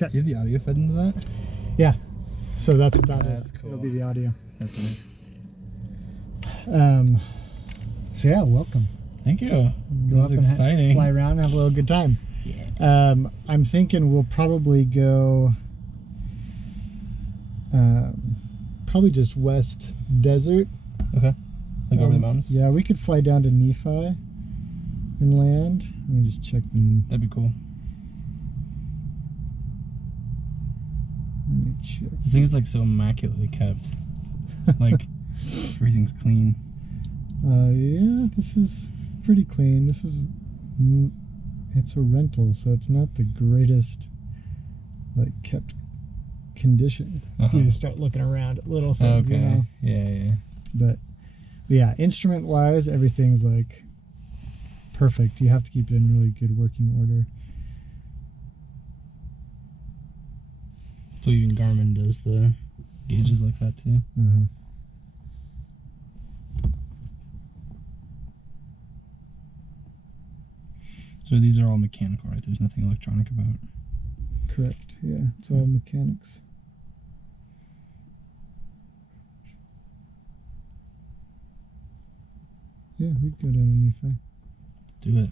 Okay. Do you have the audio fed into that? Yeah. So that's what that is. That's cool. It'll be the audio. That's nice. So yeah, welcome. Thank you. Go This up is and exciting. fly around and have a little good time. Yeah. I'm thinking we'll probably go probably just west desert. Okay. Like over the mountains? Yeah, we could fly down to Nephi and land. Let me just check the... That'd be cool. Let me check. This thing is like so immaculately kept. Like everything's clean. Yeah, this is pretty clean. This is... It's a rental, so it's not the greatest like kept condition. You just start looking around at little things, Okay. you know? Yeah. But yeah, instrument wise, everything's like perfect. You have to keep it in really good working order. So even Garmin does the gauges like that too. So these are all mechanical, right? There's nothing electronic about it. Correct. Yeah, it's all mechanics. Yeah, we'd go down to Nephi. Do it.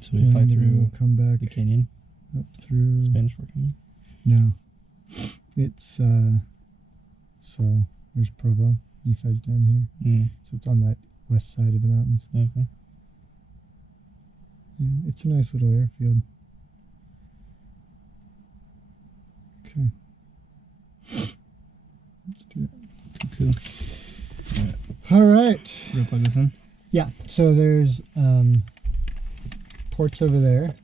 So we fly And then through we'll come back the canyon? up through... Spanish Fork Canyon? No. It's, so there's Provo. Nephi's down here. So it's on that west side of the mountains. Okay. Yeah, it's a nice little airfield. Okay. Let's do that. Cool. All right. We're gonna plug this in? Yeah, so there's ports over there.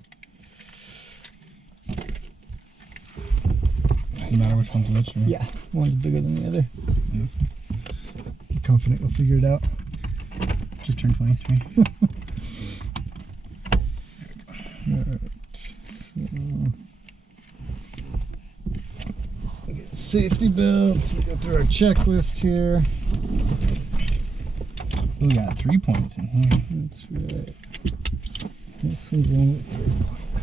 Doesn't matter which one's which? Or... Yeah, one's bigger than the other. Yeah. I'm confident we'll figure it out. Just turned 23. Alright, so we get safety belts, we go through our checklist here. We got 3 points in here. That's right. This one's only 3 points.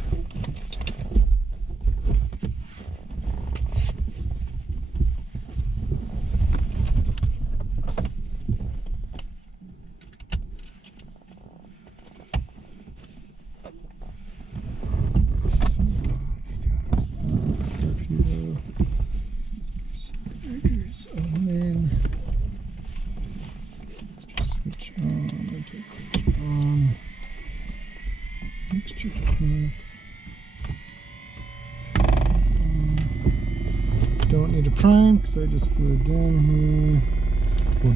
Don't need a prime because I just flew down here.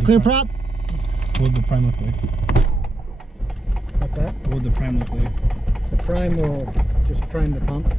Clear prop. What would the prime look like? What's that? What would the prime look like? The prime will just prime the pump.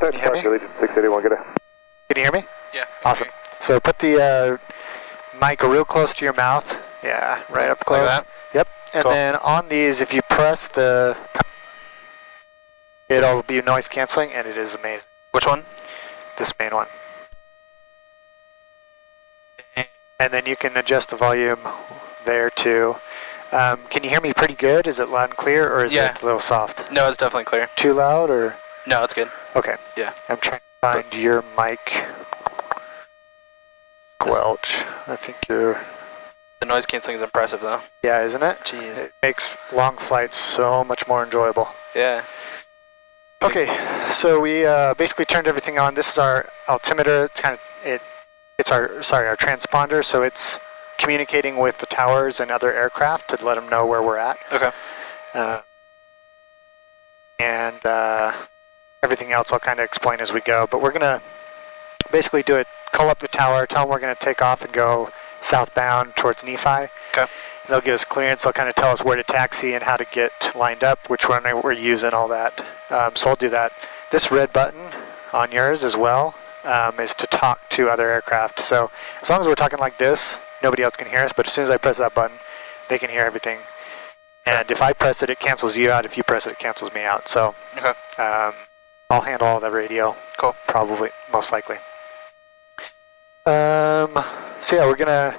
Can you hear me? 681, get it. Can you hear me? Yeah. Awesome. So put the mic real close to your mouth. Yeah, right up close. Like that? Yep. And Cool. then on these, if you press the, it'll be noise canceling, and it is amazing. Which one? This main one. And then you can adjust the volume there too. Can you hear me pretty good? Is it loud and clear, or is it a little soft? No, it's definitely clear. Too loud, or? No, it's good. Okay. Yeah. I'm trying to find your mic. Squelch. I think you're... The noise canceling is impressive, though. Yeah, isn't it? Jeez. It makes long flights so much more enjoyable. Yeah. Okay, so we basically turned everything on. This is our altimeter. It's our transponder, so it's communicating with the towers and other aircraft to let them know where we're at. Okay. And everything else I'll kind of explain as we go. But we're gonna basically do it. Call up the tower, tell them we're gonna take off and go southbound towards Nephi. Okay. They'll give us clearance. They'll kind of tell us where to taxi and how to get lined up, which one we're using, all that. So I'll do that. This red button on yours as well is to talk to other aircraft. So as long as we're talking like this, nobody else can hear us. But as soon as I press that button, they can hear everything. And if I press it, it cancels you out. If you press it, it cancels me out. So okay. I'll handle all the radio. Cool. Probably, most likely. So yeah, we're gonna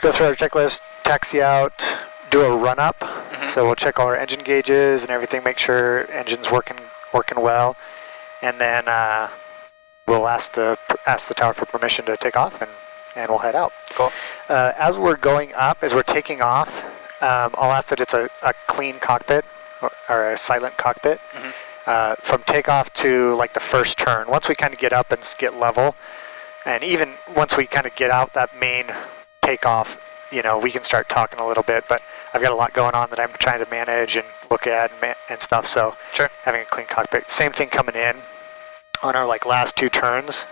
go through our checklist, taxi out, do a run up. So we'll check all our engine gauges and everything, make sure engine's working well, and then we'll ask the tower for permission to take off, and we'll head out. Cool. As we're going up, as we're taking off, I'll ask that it's a clean cockpit or a silent cockpit from takeoff to like the first turn. Once we kind of get up and get level, and even once we kind of get out that main takeoff, you know, we can start talking a little bit, but I've got a lot going on that I'm trying to manage and look at and stuff, so sure. Having a clean cockpit. Same thing coming in on our like last two turns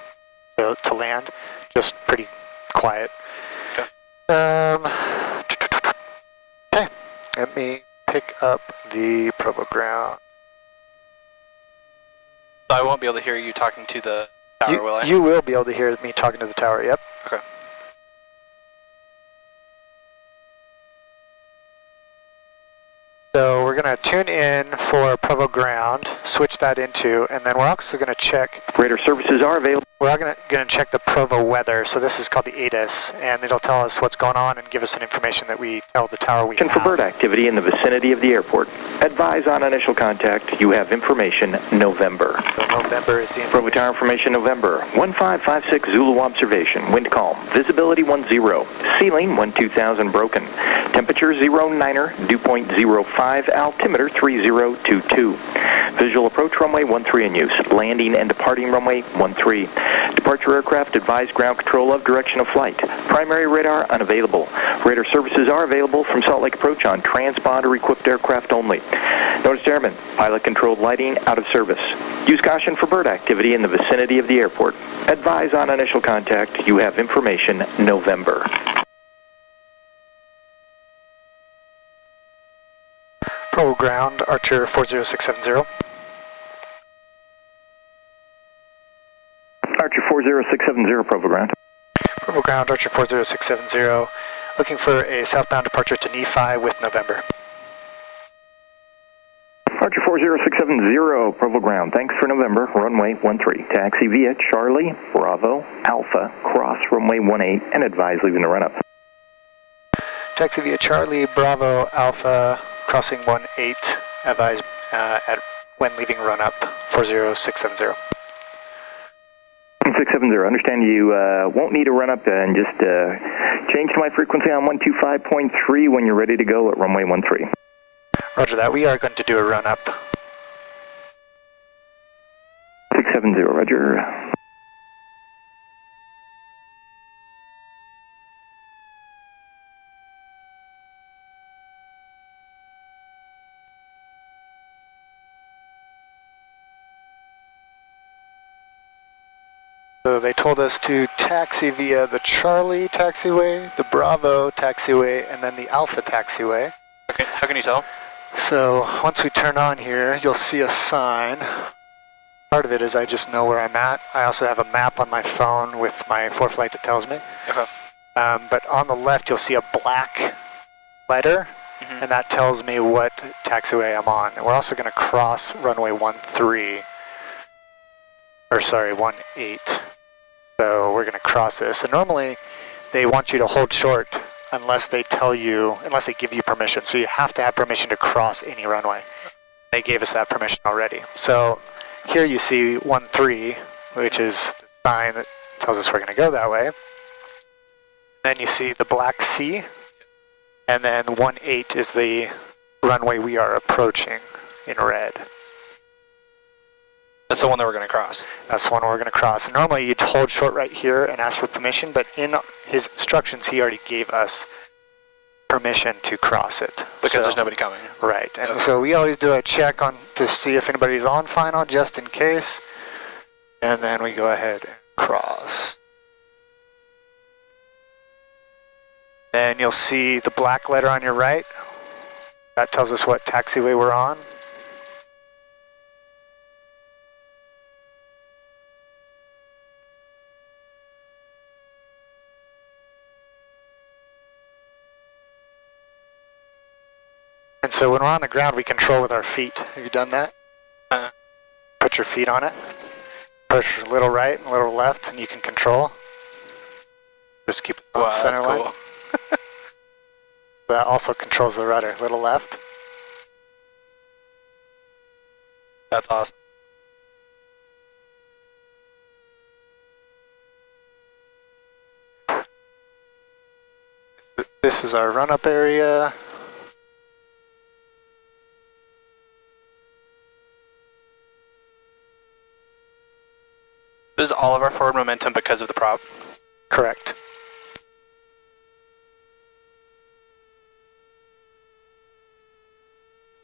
to land, just pretty quiet. Okay. Okay, let me pick up the Provo ground. So I won't be able to hear you talking to the tower, will I? You will be able to hear me talking to the tower, yep. Okay. So we're going to tune in for Provo ground, switch that into, and then we're also going to check... Radar services are available. We're going to check the Provo weather, so this is called the ATIS, and it'll tell us what's going on and give us an information that we tell the tower we have. For bird activity in the vicinity of the airport. Advise on initial contact. You have information November. So November is the Provo Tower information November. 1556 Zulu observation. Wind calm. Visibility 10. Ceiling 12,000 broken. Temperature 09er. Dew point 05. Altimeter 3022. Visual approach runway 13 in use. Landing and departing runway 13. Departure aircraft advise ground control of direction of flight. Primary radar unavailable. Radar services are available from Salt Lake approach on transponder equipped aircraft only. Notice airman, pilot controlled lighting out of service. Use caution for bird activity in the vicinity of the airport. Advise on initial contact. You have information November. Provo ground, Archer 40670. Archer 40670, Provo ground. Provo ground, Archer 40670. Looking for a southbound departure to Nephi with November. Archer 40670, Provo ground. Thanks for November. Runway 13. Taxi via Charlie, Bravo, Alpha, cross runway 18, and advise leaving the run-up. Taxi via Charlie, Bravo, Alpha, crossing 18, advise when leaving run-up 40670. 670, understand you won't need a run-up and just change to my frequency on 125.3 when you're ready to go at runway 13. Roger that, we are going to do a run-up. 670, roger. So they told us to taxi via the Charlie taxiway, the Bravo taxiway, and then the Alpha taxiway. Okay, how can you tell? So once we turn on here, you'll see a sign. Part of it is I just know where I'm at. I also have a map on my phone with my ForeFlight that tells me. Okay. But on the left, you'll see a black letter, and that tells me what taxiway I'm on. And we're also going to cross runway 13. or sorry, 18. So we're gonna cross this. And normally they want you to hold short unless they give you permission. So you have to have permission to cross any runway. They gave us that permission already. So here you see 13, which is the sign that tells us we're gonna go that way. Then you see the black C, and then 18 is the runway we are approaching in red. That's the one that we're going to cross. That's the one we're going to cross. And normally you'd hold short right here and ask for permission, but in his instructions, he already gave us permission to cross it. Because there's nobody coming. Right. And so we always do a check on to see if anybody's on final, just in case. And then we go ahead and cross. And you'll see the black letter on your right. That tells us what taxiway we're on. And so when we're on the ground, we control with our feet. Have you done that? Put your feet on it. Push a little right and a little left, and you can control. Just keep it on the center line. Cool. That also controls the rudder. Little left. That's awesome. This is our run-up area. This is all of our forward momentum because of the prop. Correct.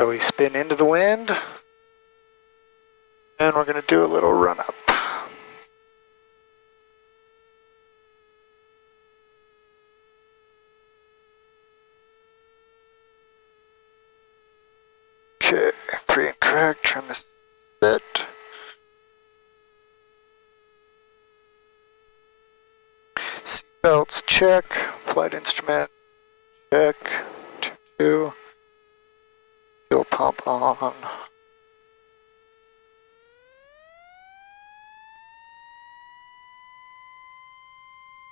So we spin into the wind, and we're going to do a little run-up. Okay, free and correct, trim to sit. Seatbelts, check. Flight instruments, check. 2. Fuel pump on.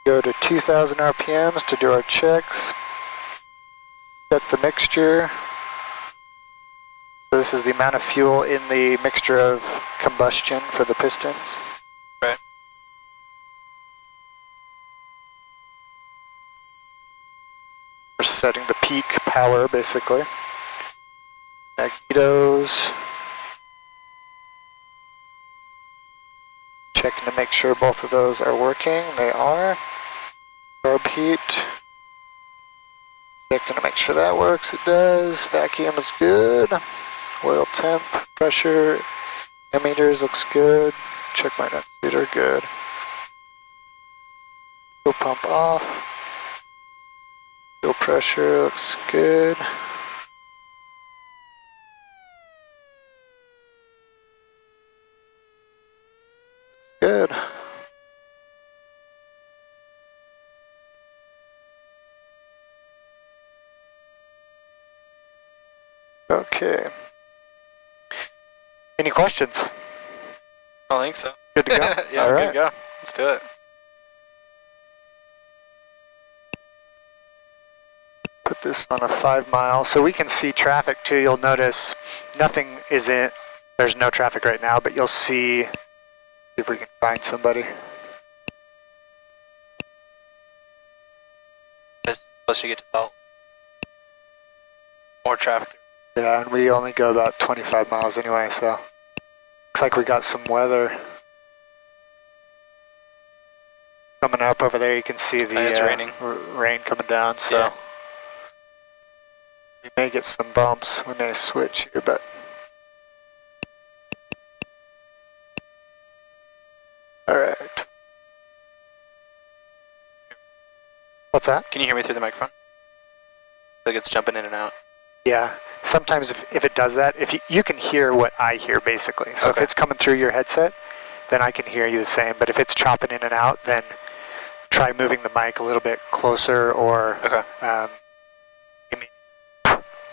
Go to 2,000 RPMs to do our checks. Set the mixture. So this is the amount of fuel in the mixture of combustion for the pistons. Right. We're setting the peak power, basically. Magnetos. Checking to make sure both of those are working. They are. Carb heat. Checking to make sure that works. It does. Vacuum is good. Oil temp, pressure, ammeters looks good. Check my net speed are good. Fuel pump off. Fuel pressure looks good. Good. Okay. Any questions? I don't think so. Good to go? Yeah, All good right. to go. Let's do it. Put this on a 5 mile so we can see traffic too. You'll notice nothing is in, there's no traffic right now, but you'll see if we can find somebody. Plus you get to salt. More traffic. Yeah, and we only go about 25 miles anyway, so looks like we got some weather coming up over there. You can see the It's raining. Rain coming down, so Yeah. we may get some bumps. We may switch here, but all right. What's that? Can you hear me through the microphone? Like it's jumping in and out. Yeah. Sometimes if it does that, if you can hear what I hear basically. So if Okay. it's coming through your headset, then I can hear you the same. But if it's chopping in and out, then try moving the mic a little bit closer, or Okay.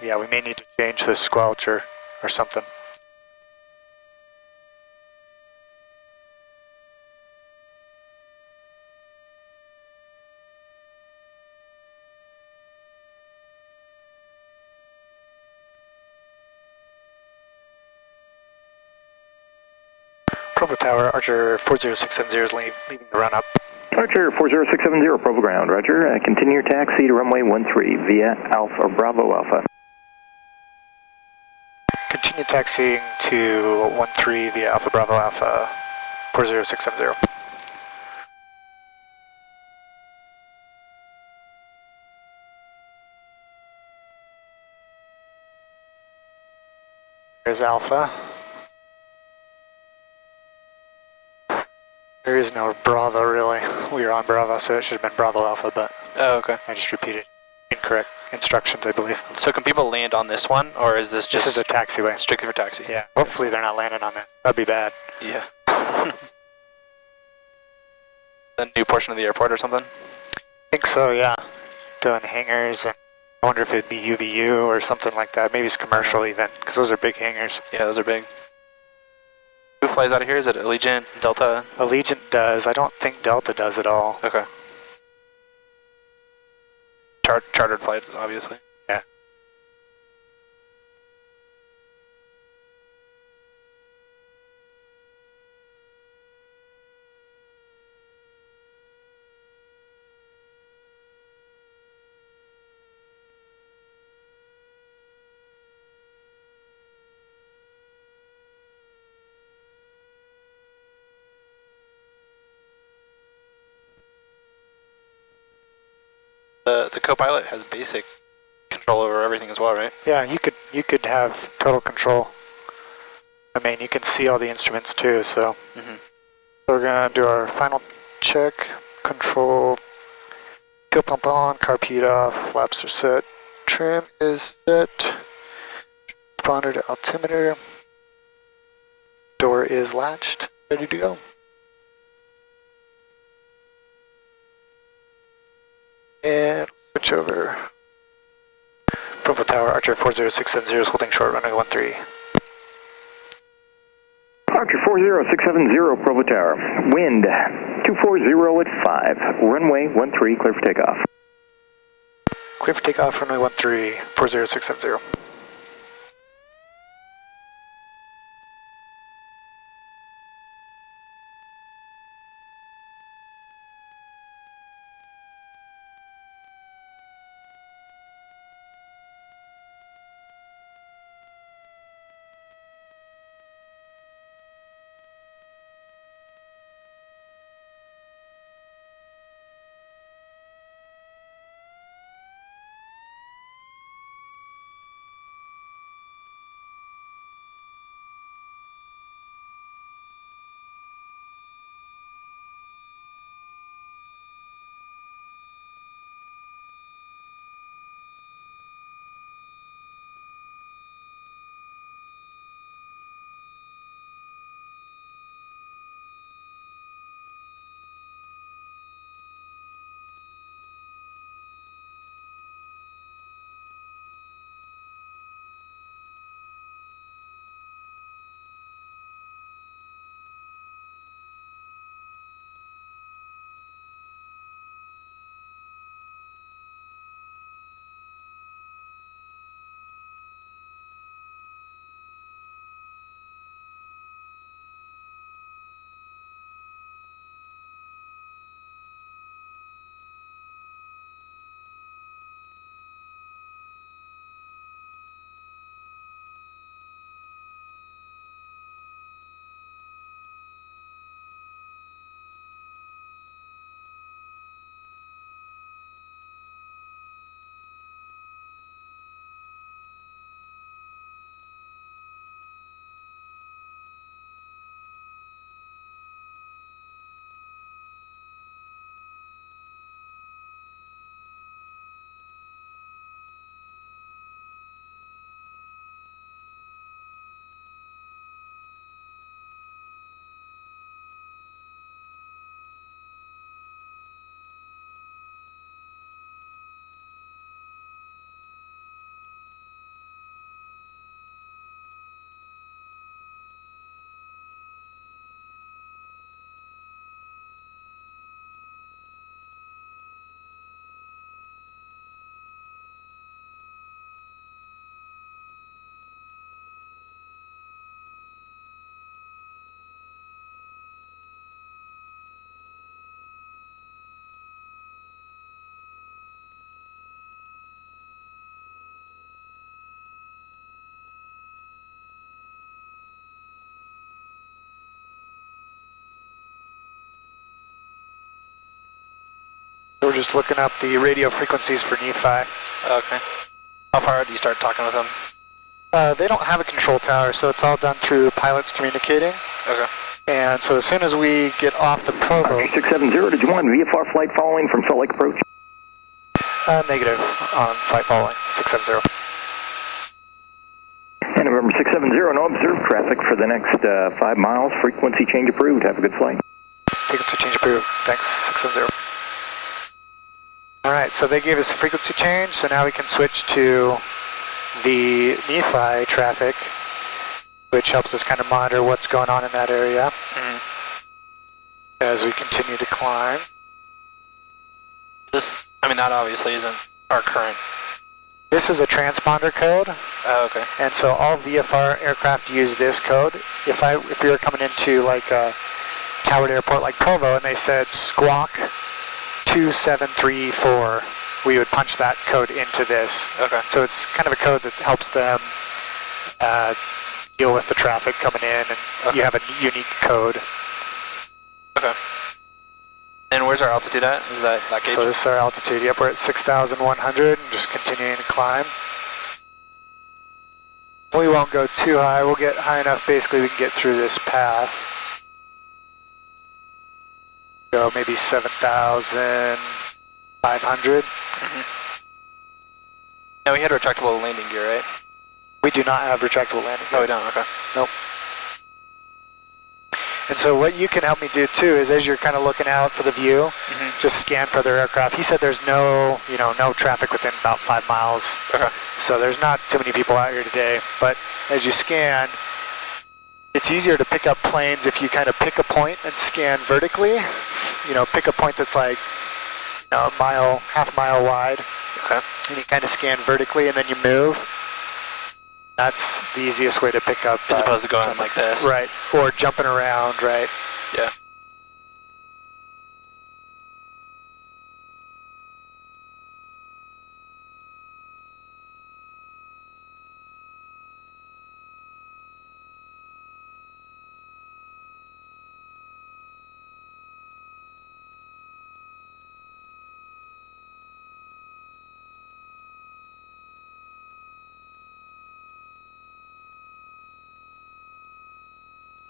we may need to change the squelch or something. Provo Tower, Archer 40670 is leaving the run up. Archer 40670, Provo ground, roger. Continue taxi to runway 13 via Alpha, Bravo Alpha. Continue taxiing to 13 via Alpha Bravo Alpha 40670. There's Alpha. There is no Bravo really. We were on Bravo, so it should have been Bravo Alpha, but Oh, okay. I just repeated incorrect instructions, I believe. So can people land on this one, or is this just This is a taxiway. strictly for taxi? Yeah, hopefully they're not landing on this. That'd be bad. Yeah. The new portion of the airport or something? I think so, yeah. Doing hangars, and I wonder if it'd be UVU or something like that. Maybe it's commercial even, because those are big hangars. Yeah, those are big. Who flies out of here? Is it Allegiant, Delta? Allegiant does. I don't think Delta does at all. Okay. Chartered flights, obviously. Yeah. The co-pilot has basic control over everything as well, right? Yeah, you could have total control. I mean, you can see all the instruments too, so. Mm-hmm. So we're gonna do our final check. Control, fuel pump on, carpet off, flaps are set, trim is set, responder to altimeter, door is latched, ready to go. And switch over. Provo Tower, Archer 40670 is holding short, runway 13. Archer 40670, Provo Tower. Wind 240 at 5. Runway 13, clear for takeoff. Clear for takeoff, runway 13, 40670. we're just looking up the radio frequencies for Nephi. Okay. How far out do you start talking with them? They don't have a control tower, so it's all done through pilots communicating. Okay. And so as soon as we get off the Provo... 670, did you want VFR flight following from Salt Lake approach? Negative on flight following, 670. And November 670, no observed traffic for the next 5 miles. Frequency change approved. Have a good flight. Frequency change approved. Thanks, 670. All right, so they gave us a frequency change, so now we can switch to the Nephi traffic, which helps us kind of monitor what's going on in that area as we continue to climb. This, I mean, that obviously isn't our current. This is a transponder code. Oh, okay. And so all VFR aircraft use this code. If we were coming into like a towered airport like Provo and they said squawk 2734, we would punch that code into this. Okay. So it's kind of a code that helps them deal with the traffic coming in, and you have a unique code. Okay. And where's our altitude at? Is that gauge? So this is our altitude. Yep, we're at 6,100 and just continuing to climb. We won't go too high. We'll get high enough, basically, we can get through this pass. Go maybe 7,500. Now we had retractable landing gear, right? We do not have retractable landing gear. Oh, we don't, okay. Nope. And so what you can help me do too is as you're kind of looking out for the view, just scan for other aircraft. He said there's no traffic within about 5 miles. Okay. So there's not too many people out here today. But as you scan, it's easier to pick up planes if you kind of pick a point and scan vertically. You know, pick a point that's like a mile, half mile wide. Okay. And you kind of scan vertically and then you move. That's the easiest way to pick up. As opposed to going like this. Right, or jumping around, right? Yeah.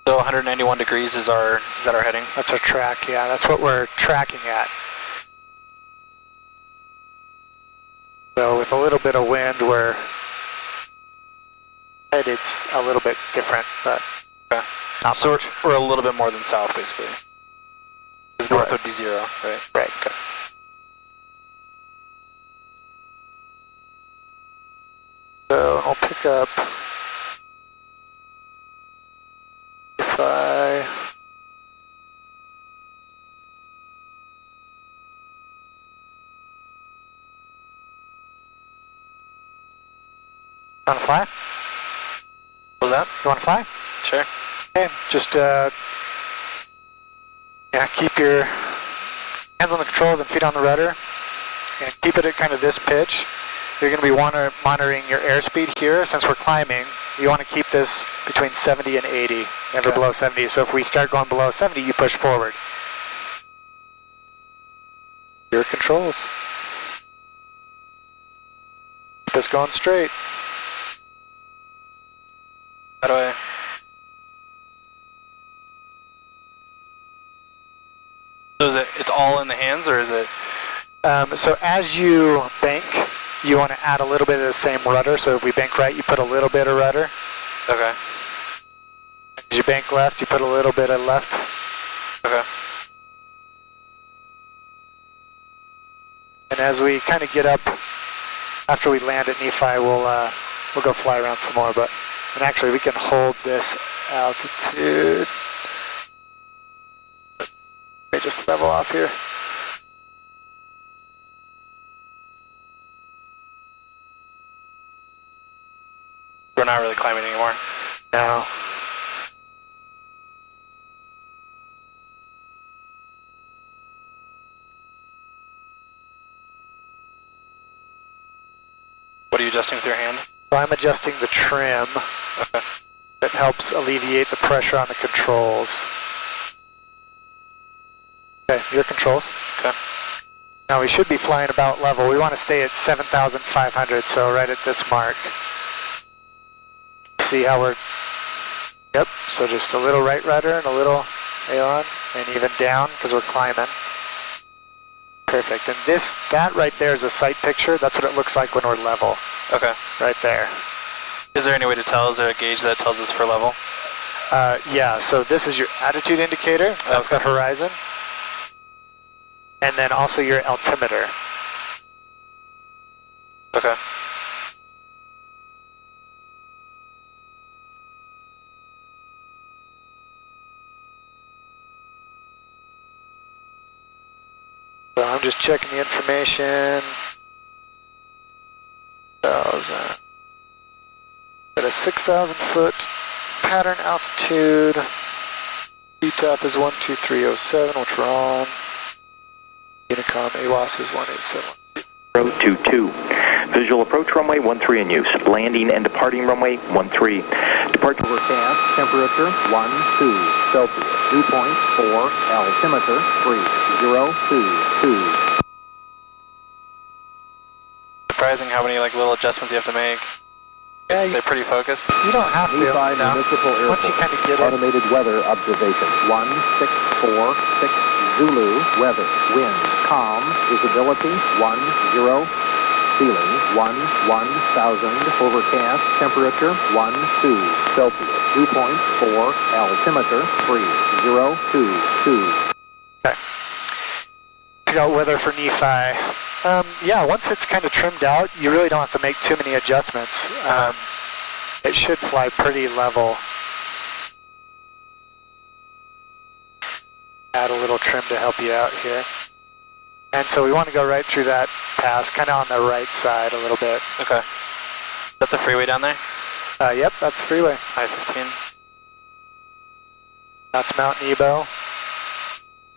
So 191 degrees is that our heading? That's our track, yeah. That's what we're tracking at. So with a little bit of wind, it's a little bit different, but okay. Not so much. we're a little bit more than south, basically. Because north Right. would be 0, right? Right. Okay. So I'll pick up if I want to fly? What was that? You want to fly? Sure. Okay, just keep your hands on the controls and feet on the rudder, and keep it at kind of this pitch. You're going to be monitoring your airspeed here. Since we're climbing, you want to keep this between 70 and 80, never below 70. So if we start going below 70, you push forward. Your controls. Keep this going straight. How do I? So it's all in the hands, or is it? So as you bank, you want to add a little bit of the same rudder. So if we bank right, you put a little bit of rudder. Okay. As you bank left, you put a little bit of left. Okay. And as we kind of get up, after we land at Nephi, we'll go fly around some more. And actually, we can hold this altitude. Let me just level off here. We're not really climbing anymore. No. What are you adjusting with your hand? So I'm adjusting the trim. Okay. That helps alleviate the pressure on the controls. Okay, your controls. Okay. Now we should be flying about level. We want to stay at 7,500, so right at this mark. See how we're, yep, so just a little right rudder and a little aileron, and even down because we're climbing. Perfect, and that right there is a sight picture. That's what it looks like when we're level. Okay. Right there. Is there any way to tell? Is there a gauge that tells us for level? Yeah, so this is your attitude indicator. That's the horizon. And then also your altimeter. Okay. So I'm just checking the information. 1,000. At a 6,000 foot pattern altitude. CTAP is 12307, which we're on. Unicom AWAS is 187. 022. Visual approach runway 13 in use. Landing and departing runway 13. Departure overcast, temperature 12 Celsius. Dew point 4, altimeter 3022. Surprising how many like little adjustments you have to make. Yeah, They're pretty focused. You don't have to. Nephi No. Municipal Airport. Once you kind of get it. Automated weather observation. 1646 Zulu. Weather. Wind. Calm. Visibility 10. Ceiling 1000. Overcast. Temperature 12 Celsius. Dew point 4. Altimeter 3022. Okay. Check out weather for Nephi. Yeah, once it's kind of trimmed out, you really don't have to make too many adjustments. It should fly pretty level. Add a little trim to help you out here. And so we want to go right through that pass, kind of on the right side a little bit. Okay. Is that the freeway down there? Yep, that's the freeway. I-15. That's Mount Nebo.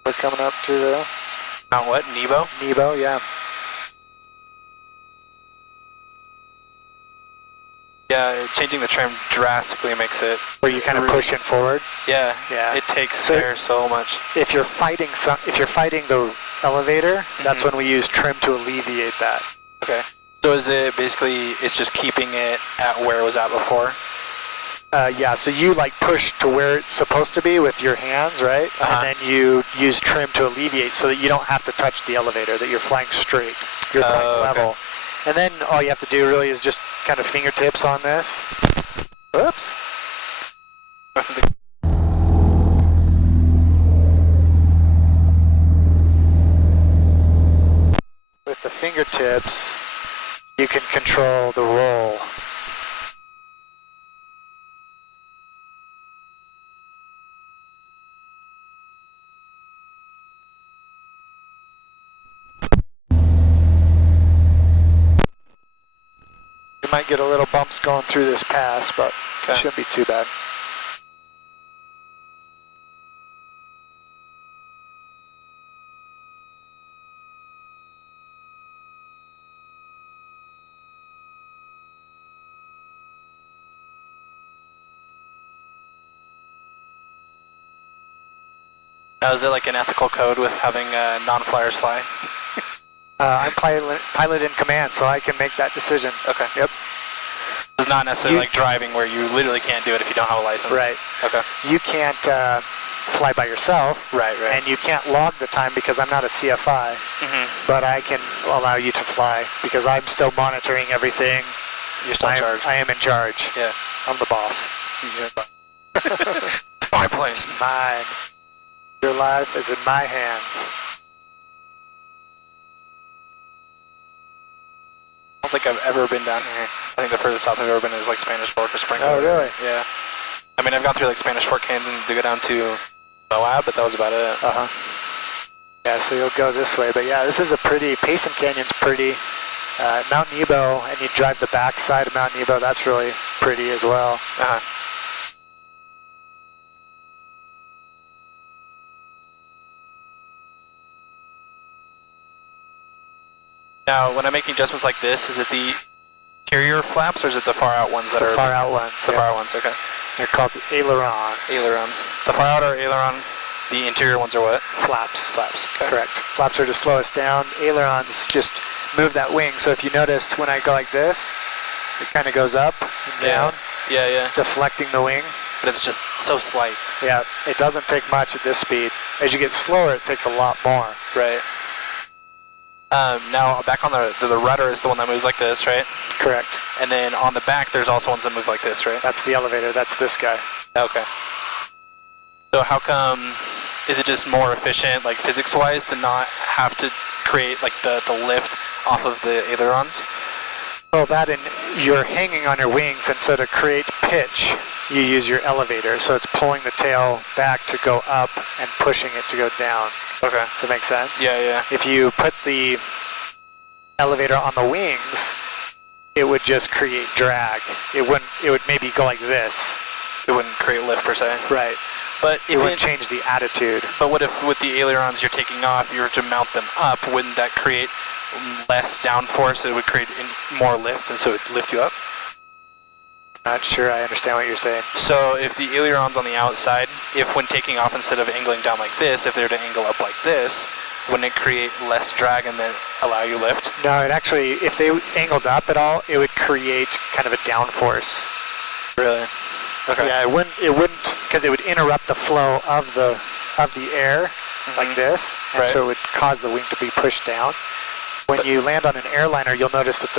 We're coming up to the Mount what? Nebo? Nebo, yeah. Yeah, changing the trim drastically makes it. Where you kind of really pushing forward. Yeah. Yeah. It takes So- care so much. If you're fighting the elevator, that's when we use trim to alleviate that. Okay. So is it basically, it's just keeping it at where it was at before? Yeah, so you like push to where it's supposed to be with your hands, right? Uh-huh. And then you use trim to alleviate so that you don't have to touch the elevator, that you're flying straight. You're flying okay. level. And then all you have to do really is just kind of fingertips on this. Oops. With the fingertips, you can control the roll. You might get a little bumps going through this pass, but it shouldn't be too bad. Now, is it like an ethical code with having non-flyers fly? I'm pilot in command, so I can make that decision. Okay. Yep. It's not necessarily like driving where you literally can't do it if you don't have a license. Right. Okay. You can't fly by yourself. Right, right. And you can't log the time because I'm not a CFI. But I can allow you to fly because I'm still monitoring everything. You're still in charge. I am in charge. Yeah. I'm the boss. It's my plane. It's mine. Your life is in my hands. I don't think I've ever been down here. I think the furthest south I've ever been is like Spanish Fork or Springfield. Oh, really? Yeah. I mean, I've gone through like Spanish Fork, Canyon to go down to Moab, but that was about it. Uh-huh. Yeah, so you'll go this way. But yeah, this is a pretty, Payson Canyon's pretty. Mount Nebo, and you drive the back side of Mount Nebo, that's really pretty as well. Uh-huh. Now, when I'm making adjustments like this, is it the interior flaps or is it the far out ones that The are far out ones. the yeah. far out ones? Okay. They're called ailerons. Ailerons. The far out or aileron the interior ones are what? Flaps. Flaps. Okay. Correct. Flaps are to slow us down. Ailerons just move that wing. So if you notice when I go like this, it kind of goes up and down. Yeah, yeah. It's deflecting the wing. But it's just so slight. Yeah, it doesn't take much at this speed. As you get slower, it takes a lot more. Right. Now back on the rudder is the one that moves like this, right? Correct. And then on the back, there's also ones that move like this, right? That's the elevator. That's this guy. Okay. So how come, is it just more efficient, like physics-wise, to not have to create like the lift off of the ailerons? Well, that and you're hanging on your wings, and so to create pitch, you use your elevator. So it's pulling the tail back to go up and pushing it to go down. Okay. Does that make sense? Yeah, yeah. If you put the elevator on the wings, it would just create drag. It would maybe go like this. It wouldn't create lift per se. Right. But It wouldn't change the attitude. But what if with the ailerons you're taking off, you were to mount them up, wouldn't that create less downforce? It would create more lift, and so it would lift you up? Not sure I understand what you're saying. So if the ailerons on the outside, if when taking off, instead of angling down like this, if they were to angle up like this, wouldn't it create less drag and then allow you lift? No, it actually, if they angled up at all, it would create kind of a downforce. Really? Okay. Yeah, it wouldn't, because it would interrupt the flow of the air like this, and so it would cause the wing to be pushed down. When you land on an airliner, you'll notice that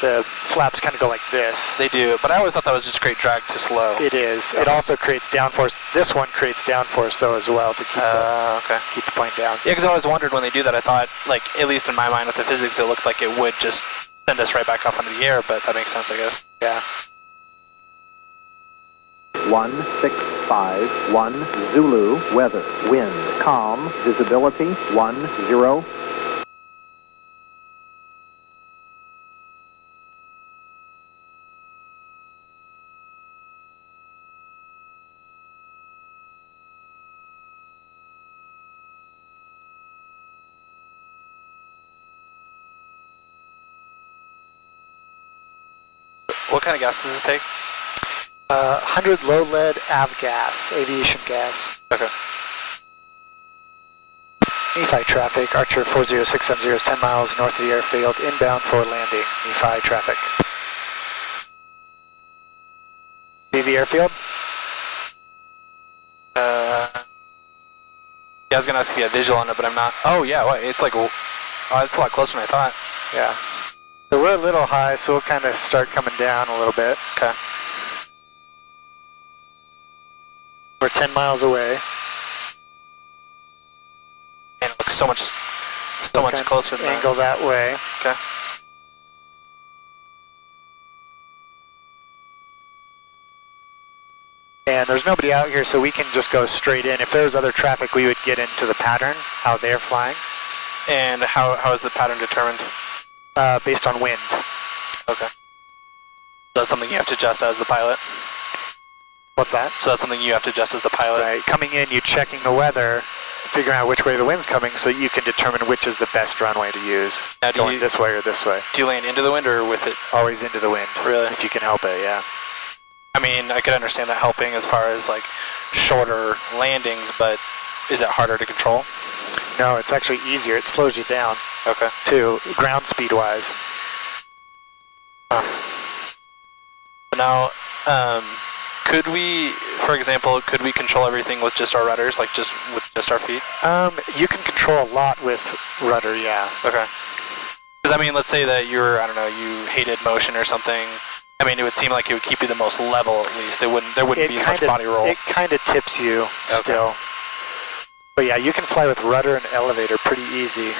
the flaps kind of go like this. They do, but I always thought that was just great drag to slow. It is. It also creates downforce. This one creates downforce though as well to keep keep the plane down. Yeah, because I always wondered when they do that. I thought, like, at least in my mind with the physics, it looked like it would just send us right back up into the air. But that makes sense, I guess. Yeah. 1651 Zulu, weather, wind, calm, visibility 10. What kind of gas does this take? 100 low lead avgas, aviation gas. Okay. Nephi traffic, Archer 40670 is 10 miles north of the airfield, inbound for landing. Nephi traffic. See the airfield? Yeah, I was gonna ask if you had visual on it, but I'm not. Oh yeah, what? It's like, oh, it's a lot closer than I thought. Yeah. So we're a little high, so we'll kind of start coming down a little bit. Okay. We're 10 miles away. And it looks so much closer than Angle that way. Okay. And there's nobody out here, so we can just go straight in. If there was other traffic, we would get into the pattern, how they're flying. And how is the pattern determined? Based on wind. Okay. So that's something you have to adjust as the pilot? What's that? So that's something you have to adjust as the pilot? Right. Coming in, you're checking the weather, figuring out which way the wind's coming, so you can determine which is the best runway to use. Now, going this way or this way. Do you land into the wind or with it? Always into the wind. Really? If you can help it, yeah. I mean, I could understand that helping as far as like shorter landings, but is it harder to control? No, it's actually easier. It slows you down. Okay. Too, ground speed wise. Now, could we, for example, could we control everything with just our rudders, like just with just our feet? You can control a lot with rudder, yeah. Okay. Because I mean, let's say that you're, I don't know, you hated motion or something. I mean, it would seem like it would keep you the most level at least. There wouldn't be as much body roll. It kind of tips you still. But yeah, you can fly with rudder and elevator pretty easy.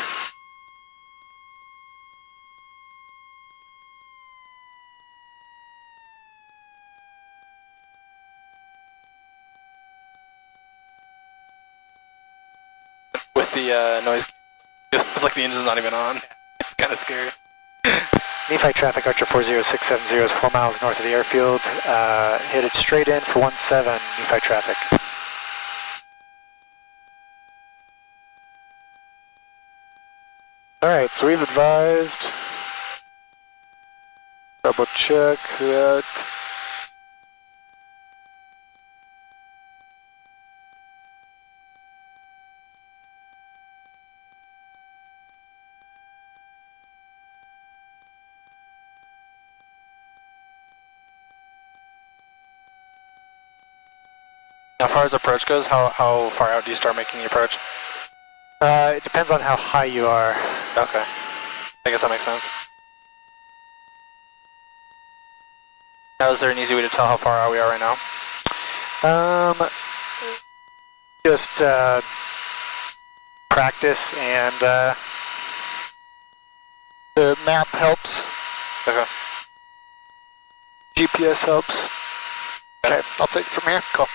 With the noise, it's like the engine's not even on. It's kind of scary. Nephi traffic, Archer 40670 is 4 miles north of the airfield. Headed straight in for 17, Nephi traffic. Alright, so we've advised. Double check that. As far as approach goes, how far out do you start making the approach? It depends on how high you are. Okay. I guess that makes sense. Now, is there an easy way to tell how far out we are right now? Just practice, and the map helps. Okay. GPS helps. Okay, I'll take it from here. Cool.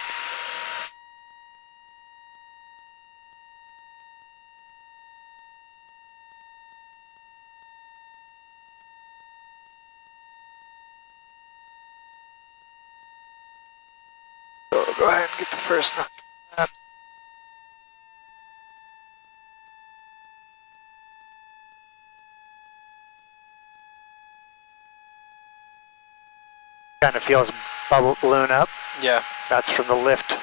So go ahead and get the first notch. Kind of feels bubble balloon up. Yeah. That's from the lift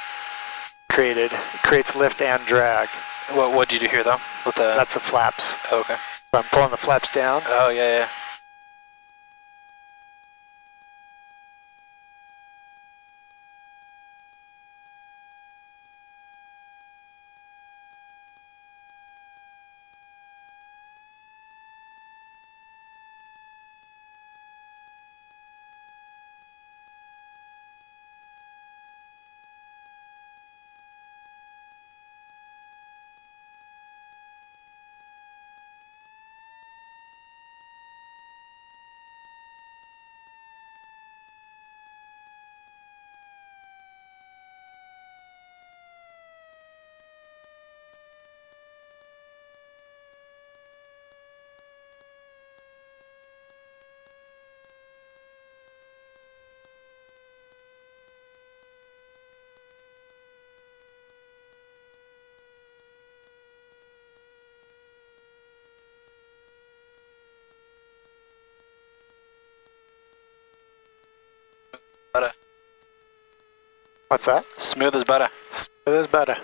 created. It creates lift and drag. What do you do here, though? With the... That's the flaps. Oh, okay. So I'm pulling the flaps down. Oh, yeah, yeah. Butter. What's that? Smooth as butter. Smooth as butter.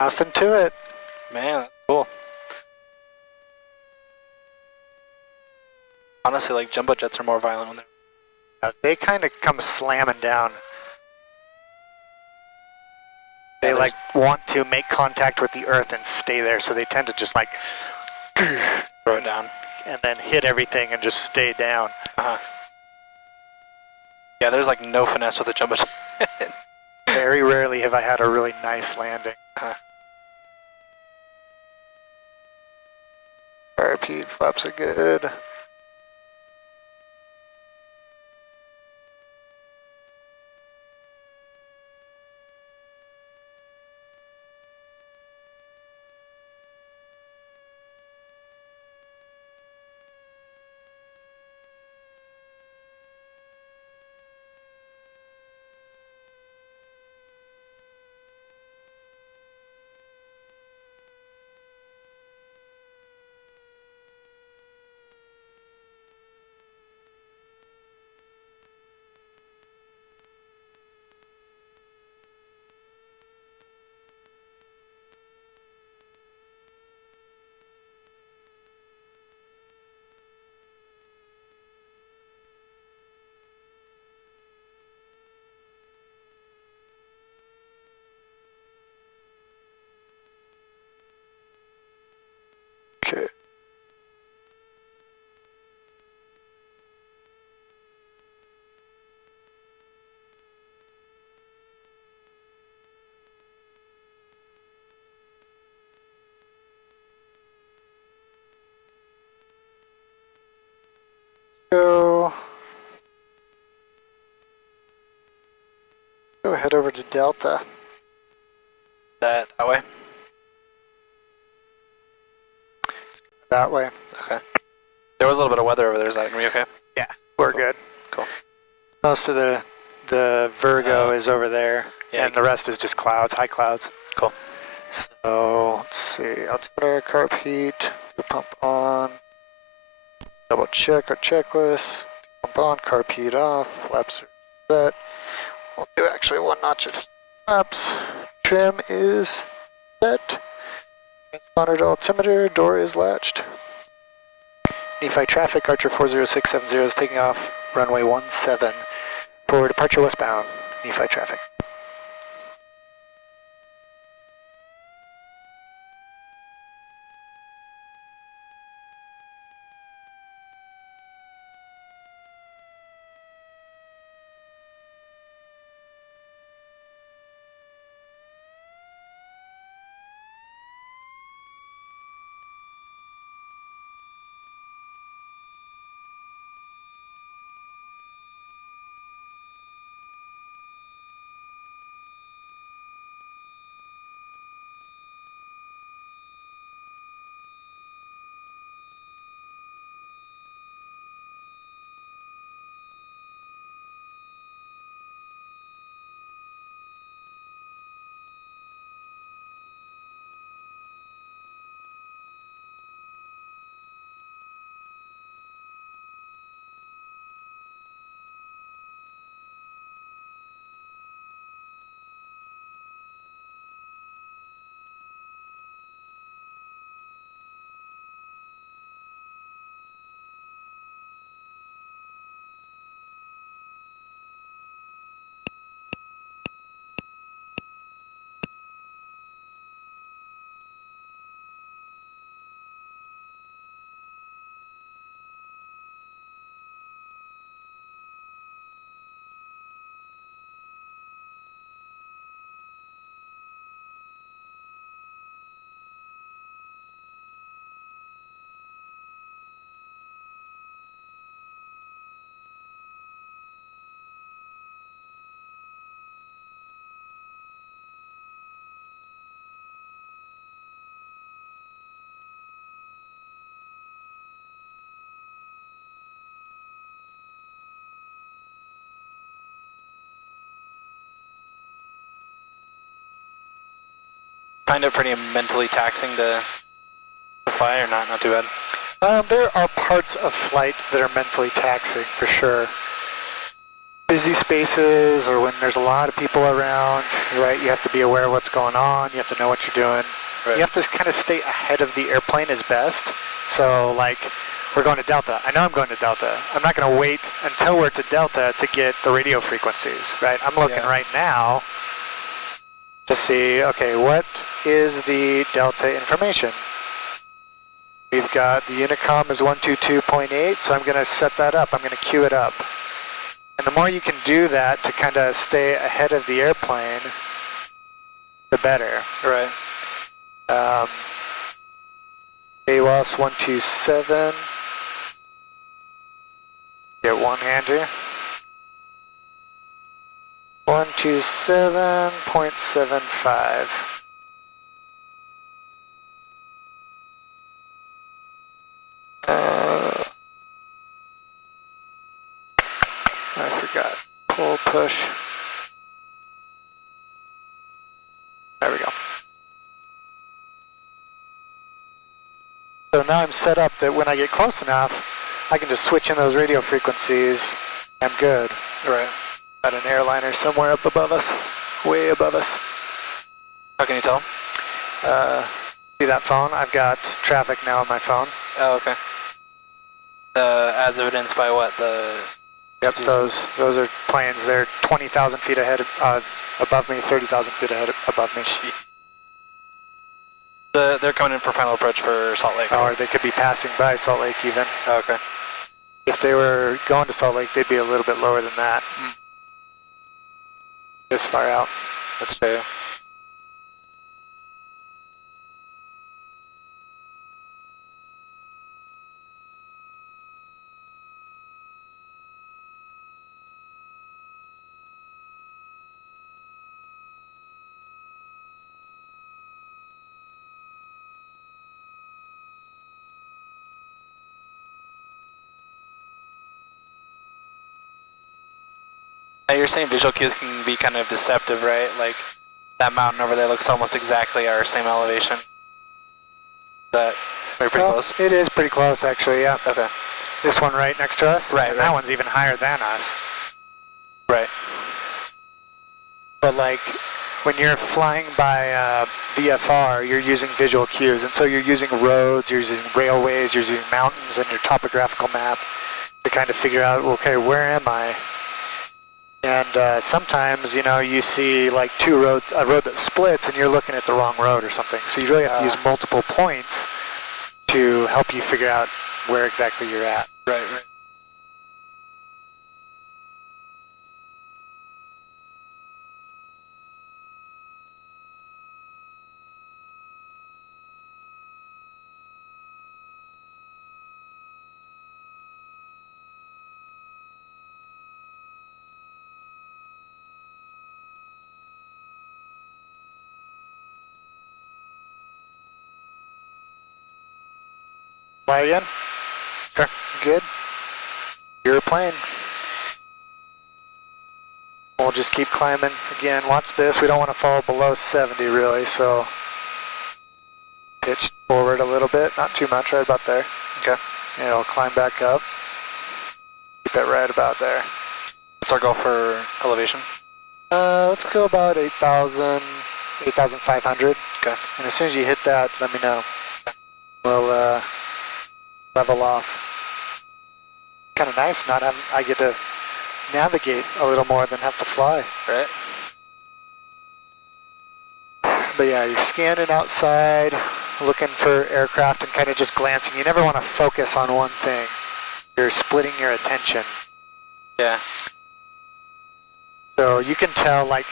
Nothing to it. Man, that's cool. Honestly, like, jumbo jets are more violent when they're... They kind of come slamming down. They like want to make contact with the earth and stay there, so they tend to just like throw it down. And then hit everything and just stay down. Yeah, there's like no finesse with a jumbo jet. Very rarely have I had a really nice landing. RP flaps are good. Okay. Go head over to Delta. That way? That way. Okay. There was a little bit of weather over there. Is that going to be okay? Yeah, we're Cool. good. Cool. Most of the Virgo is over there, yeah, and the rest is just clouds, high clouds. Cool. So let's see. Outside our carb heat, the pump on. Double check our checklist. Pump on, carb heat off. Flaps are set. We'll do actually one notch of flaps. Trim is Set. Transponder to altimeter, door is latched. Nephi traffic, Archer 40670 is taking off, runway 17 for departure westbound, Nephi traffic. Find it pretty mentally taxing to fly, or not too bad? There are parts of flight that are mentally taxing for sure. Busy spaces or when there's a lot of people around, right? You have to be aware of what's going on. You have to know what you're doing. Right. You have to kind of stay ahead of the airplane as best. So like, we're going to Delta. I know I'm going to Delta. I'm not going to wait until we're to Delta to get the radio frequencies, right? I'm looking right now to see, okay, what is the Delta information? We've got the Unicom is 122.8, so I'm going to set that up. I'm going to queue it up. And the more you can do that to kind of stay ahead of the airplane, the better. Right. AWAS 127. Get one hand here. 127.75. I forgot. Pull, push. There we go. So now I'm set up that when I get close enough, I can just switch in those radio frequencies. I'm good. Right. Got an airliner somewhere up above us, way above us. How can you tell? See that phone? I've got traffic now on my phone. Oh, okay. As evidenced by what? Yep, those are planes. They're 20,000 feet ahead above me, 30,000 feet ahead above me. They're coming in for final approach for Salt Lake. Or they could be passing by Salt Lake even. Oh, okay. If they were going to Salt Lake, they'd be a little bit lower than that. This far out. That's fair. You're saying visual cues can be kind of deceptive, right? Like that mountain over there looks almost exactly our same elevation. That we're pretty close. It is pretty close, actually. Yeah. Okay. This one right next to us. Right. And that one's even higher than us. Right. But like, when you're flying by VFR, you're using visual cues, and so you're using roads, you're using railways, you're using mountains, and your topographical map to kind of figure out, okay, where am I? And sometimes, you know, you see like a road that splits, and you're looking at the wrong road or something. So you really have to use multiple points to help you figure out where exactly you're at. Right. Fly again? Sure. Good. You're plane. We'll just keep climbing. Again, watch this. We don't want to fall below 70 really, so pitch forward a little bit, not too much, right about there. Okay. And it'll climb back up. Keep it right about there. What's our goal for elevation? Let's go about 8,000, 8,500. Okay. And as soon as you hit that, let me know. We'll level off. Kind of nice not having, I get to navigate a little more than have to fly. Right. But yeah, you're scanning outside, looking for aircraft and kind of just glancing. You never want to focus on one thing. You're splitting your attention. Yeah. So you can tell like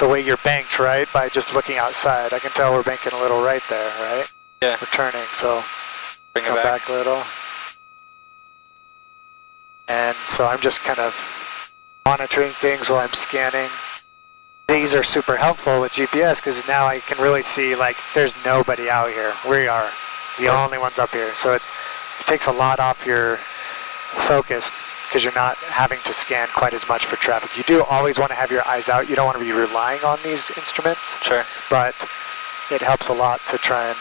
the way you're banked, right? By just looking outside. I can tell we're banking a little right there, right? Yeah. We're turning, so Bring it come back. back a little. And so I'm just kind of monitoring things while I'm scanning. These are super helpful with GPS because now I can really see like there's nobody out here. We are the only ones up here. So it takes a lot off your focus because you're not having to scan quite as much for traffic. You do always want to have your eyes out. You don't want to be relying on these instruments. Sure. But it helps a lot to try and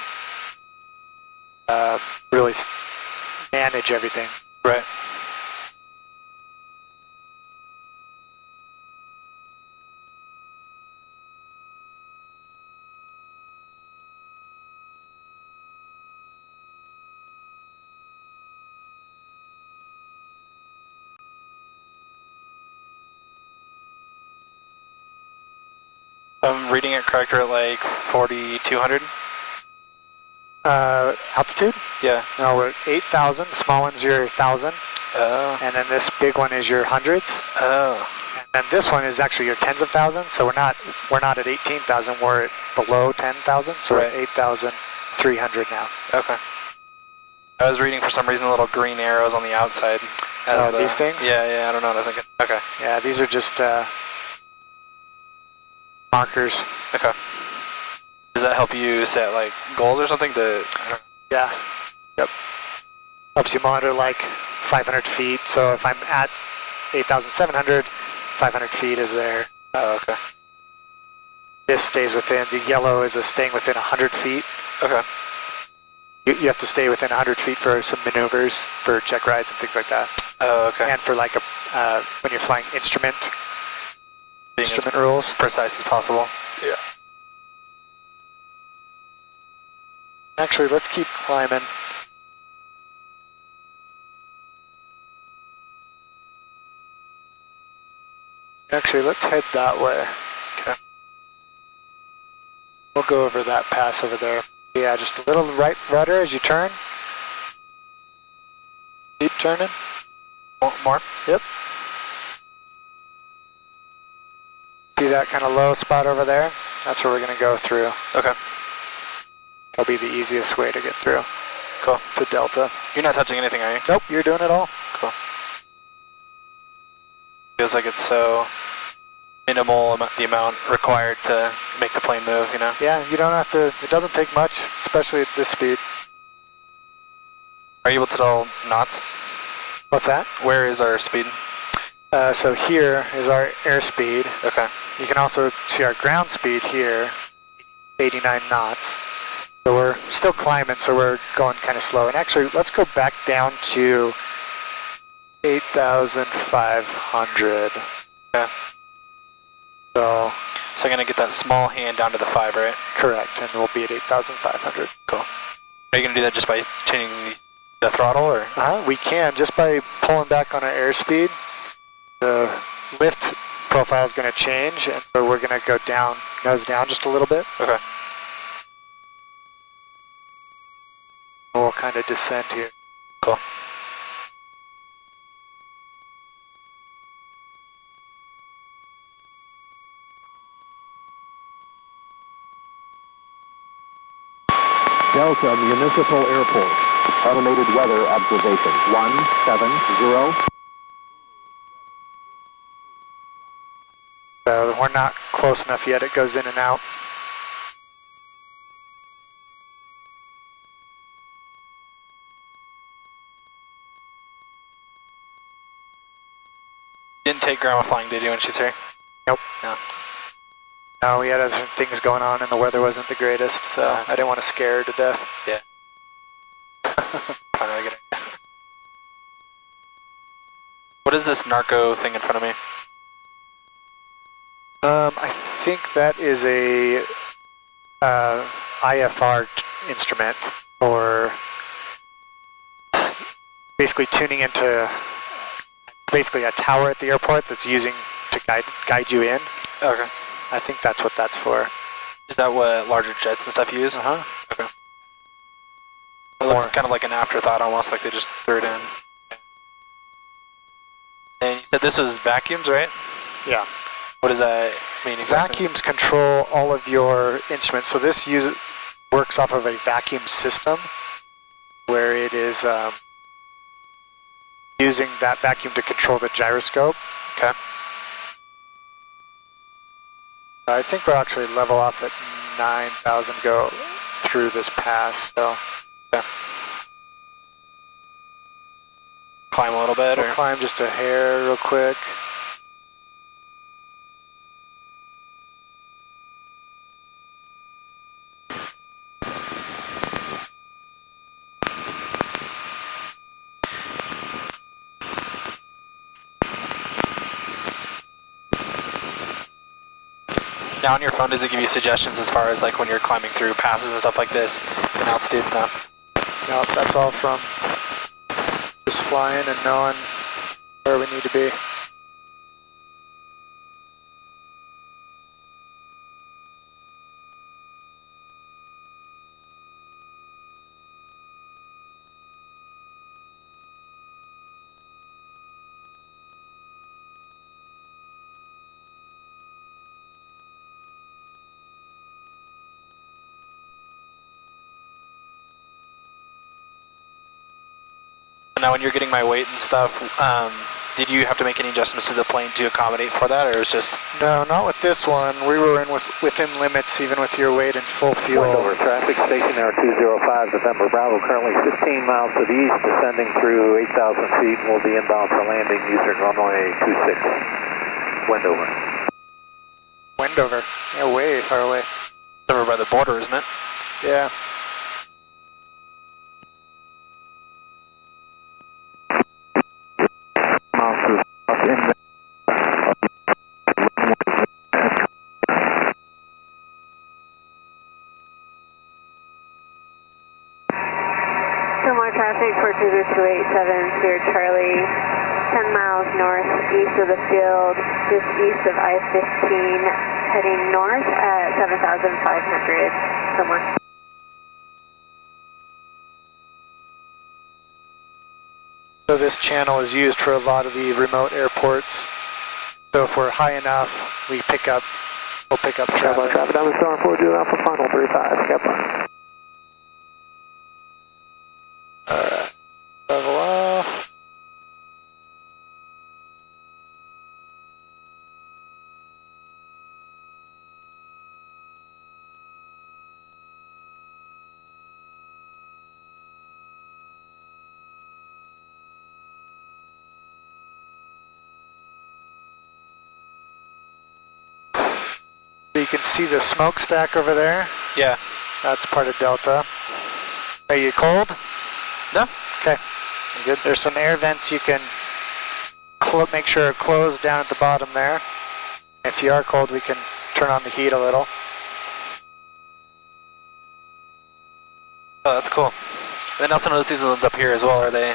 really manage everything. Right. I'm reading it correct at like 4,200. Altitude? Yeah. No, we're at 8,000. The small one's your 1,000. Oh. And then this big one is your hundreds. Oh. And then this one is actually your tens of thousands. So we're not at 18,000. We're at below 10,000. So we're at 8,300 now. Okay. I was reading for some reason the little green arrows on the outside. As these things? Yeah, I don't know what I was thinking. Okay. Yeah, these are just markers. Okay. Does that help you set like goals or something to? Yeah. Yep. Helps you monitor like 500 feet. So if I'm at 8,700, 500 feet is there. Oh, okay. This stays within, the yellow is staying within 100 feet. Okay. You have to stay within 100 feet for some maneuvers, for check rides and things like that. Oh, okay. And for like when you're flying instrument Being as rules. precise as possible. Yeah. Actually, let's keep climbing. Actually, let's head that way. Okay. We'll go over that pass over there. Yeah, just a little right rudder as you turn. Keep turning. More? Yep. See that kind of low spot over there? That's where we're going to go through. Okay. That'll be the easiest way to get through. Cool. To Delta. You're not touching anything, are you? Nope, you're doing it all. Cool. Feels like it's so minimal the amount required to make the plane move, you know? Yeah, you don't have to, it doesn't take much, especially at this speed. Are you able to tell knots? What's that? Where is our speed? So here is our airspeed. Okay. You can also see our ground speed here, 89 knots. So we're still climbing, so we're going kind of slow. And actually, let's go back down to 8,500. Yeah. So So I'm going to get that small hand down to the 5, right? Correct, and we'll be at 8,500. Cool. Are you going to do that just by changing the throttle, or? We can, just by pulling back on our airspeed. The lift profile is going to change, and so we're going to go down, nose down just a little bit. Okay. We'll kind of descend here. Cool. Delta Municipal Airport. Automated weather observation 170. So we're not close enough yet, it goes in and out. Didn't take Grandma flying, did you, when she's here? Nope. No. No, we had other things going on and the weather wasn't the greatest, so I didn't want to scare her to death. Yeah. Probably not a good idea. What is this narco thing in front of me? I think that is a IFR instrument for basically tuning into basically a tower at the airport that's using to guide you in. Okay. I think that's what that's for. Is that what larger jets and stuff use? Uh-huh. Okay. It looks More. kind of like an afterthought, almost like they just threw it in. And you said this was vacuums, right? Yeah. What does that mean exactly? Vacuums control all of your instruments. So this works off of a vacuum system where it is using that vacuum to control the gyroscope. Okay. I think we're actually level off at 9,000 go through this pass, so. Okay. Climb a little bit, We'll or? climb just a hair real quick. Now on your phone, does it give you suggestions as far as like when you're climbing through passes and stuff like this, and altitude? No. No, that's all from just flying and knowing where we need to be. Now when you're getting my weight and stuff, did you have to make any adjustments to the plane to accommodate for that, or it was just? No, not with this one. We were within limits even with your weight and full fuel. Over traffic, station air 205, November Bravo, currently 15 miles to the east, descending through 8,000 feet, and will be inbound for landing using runway 26. Wendover. Wendover. Yeah, way far away. It's over by the border, isn't it? Yeah. Similar traffic for Cruiser 287, Spirit Charlie, 10 miles northeast of the field, just east of I-15, heading north at 7,500, somewhere. So this channel is used for a lot of the remote airports. So if we're high enough, we'll pick up traffic. Traffic down the storm 42 Alpha final 35, step on. Alright, level off. So you can see the smokestack over there. Yeah. That's part of Delta. Are you cold? No. Okay. Good. There's some air vents you can make sure are closed down at the bottom there. If you are cold, we can turn on the heat a little. Oh, that's cool. Then also notice these ones up here as well. Are they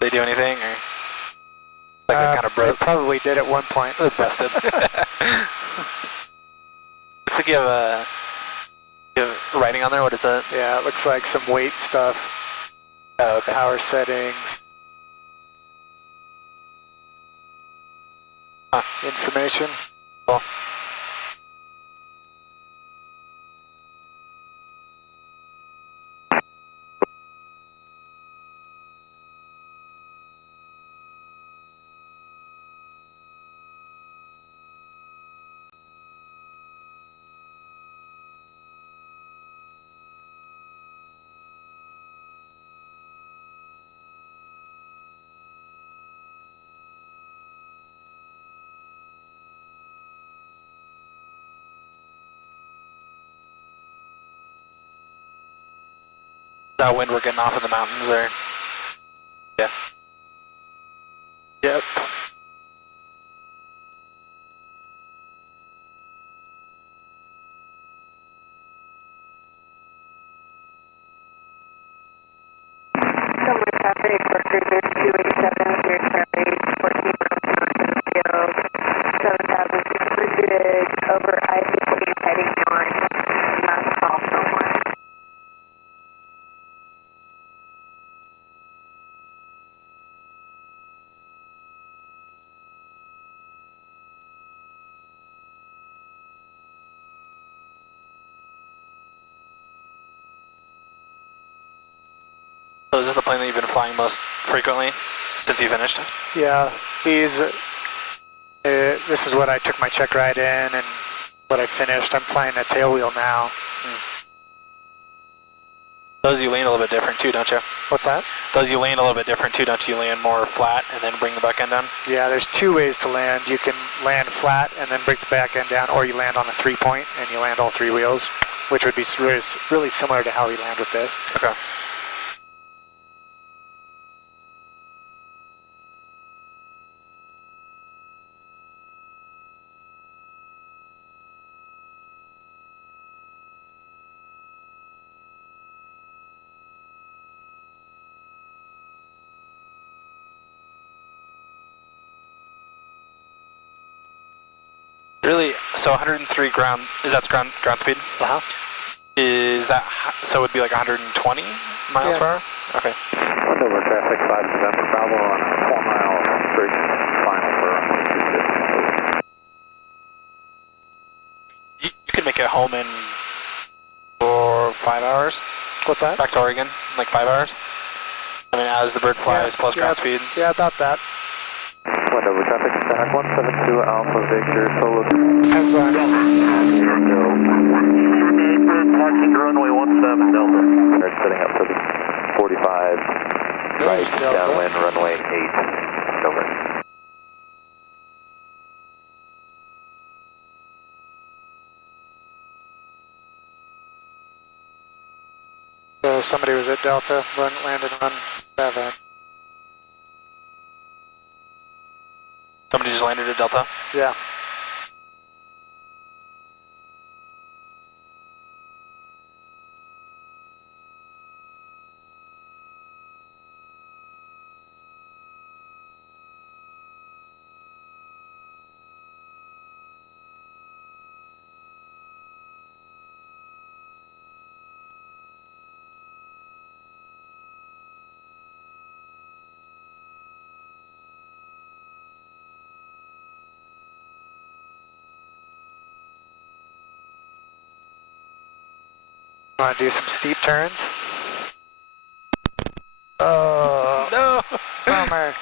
do anything or like they kind of They broke? probably did at one point. They're busted. Looks like you have writing on there. What is that? Yeah, it looks like some weight stuff. Oh, okay. Power settings. Information. Cool. That wind we're getting off in the mountains, or yeah. Yep. Summer traffic for cruiser 287, Sierra Charlie, 14 miles north of the field, 7,600 over I-15 heading north, last call for one. So is this the plane that you've been flying most frequently since you finished? Yeah, this is what I took my check ride in and what I finished. I'm flying a tail wheel now. Those you lean a little bit different too, don't you? What's that? Those you lean a little bit different too, don't you? Land more flat and then bring the back end down? Yeah, there's two ways to land. You can land flat and then bring the back end down, or you land on a 3-point and you land all three wheels, which would be really similar to how we land with this. Okay. Really, so 103 ground, that's ground speed? Uh-huh. Is that, so it would be like 120 miles per hour? Okay. Windover traffic 5 November Bravo on a 4-mile bridge final for runway 26. You could make it home in 4 or 5 hours. What's that? Back to Oregon, in like 5 hours. I mean, as the bird flies plus ground speed. Yeah, about that. Windover traffic stack 172 Alpha Victor Solo. Depends on. Marking runway 17 Delta. They're setting up for the 45 right Delta. downwind runway 8 over. So somebody was at Delta, landed run 7. Somebody just landed at Delta? Yeah. Want to do some steep turns? Oh, No! bummer.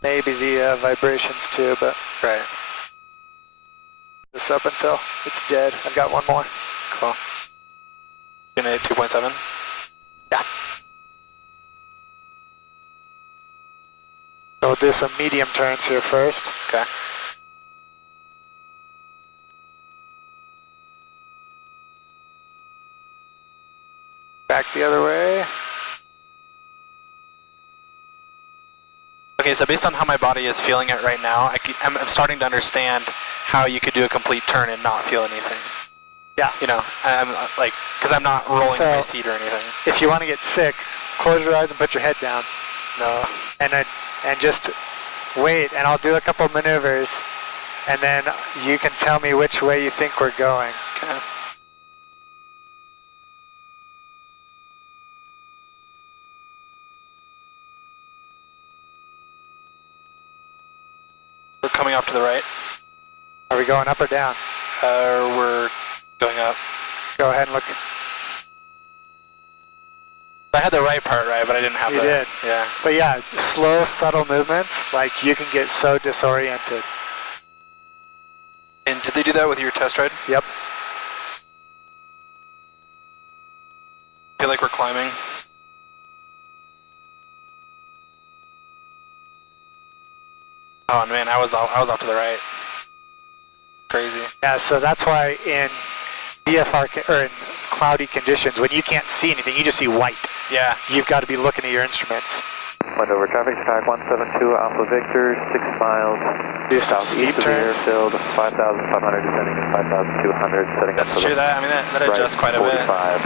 Maybe the vibrations too, but Right. this up until it's dead. I've got one more. Cool. Gonna hit 2.7? Yeah. So we'll do some medium turns here first. Okay. other way. Okay, so based on how my body is feeling it right now, I'm starting to understand how you could do a complete turn and not feel anything. Yeah. You know, I'm like, because I'm not rolling So, my seat or anything. If you want to get sick, close your eyes and put your head down. No. And just wait, and I'll do a couple maneuvers, and then you can tell me which way you think we're going. Okay. We're coming off to the right. Are we going up or down? We're going up. Go ahead and look. I had the right part right, but I didn't have You did. Yeah. But yeah, slow, subtle movements, like you can get so disoriented. And did they do that with your test ride? Yep. Feel like we're climbing. Oh man, I was off to the right. Crazy. Yeah, so that's why in VFR or in cloudy conditions, when you can't see anything, you just see white. Yeah. You've got to be looking at your instruments. Wind over traffic, Pack 172, Alpha Victor, 6 miles. Do some steep Southeast of the turns. airfield, 5,500 descending to 5,200, setting That's up for true. the That adjusts quite a bit. 45,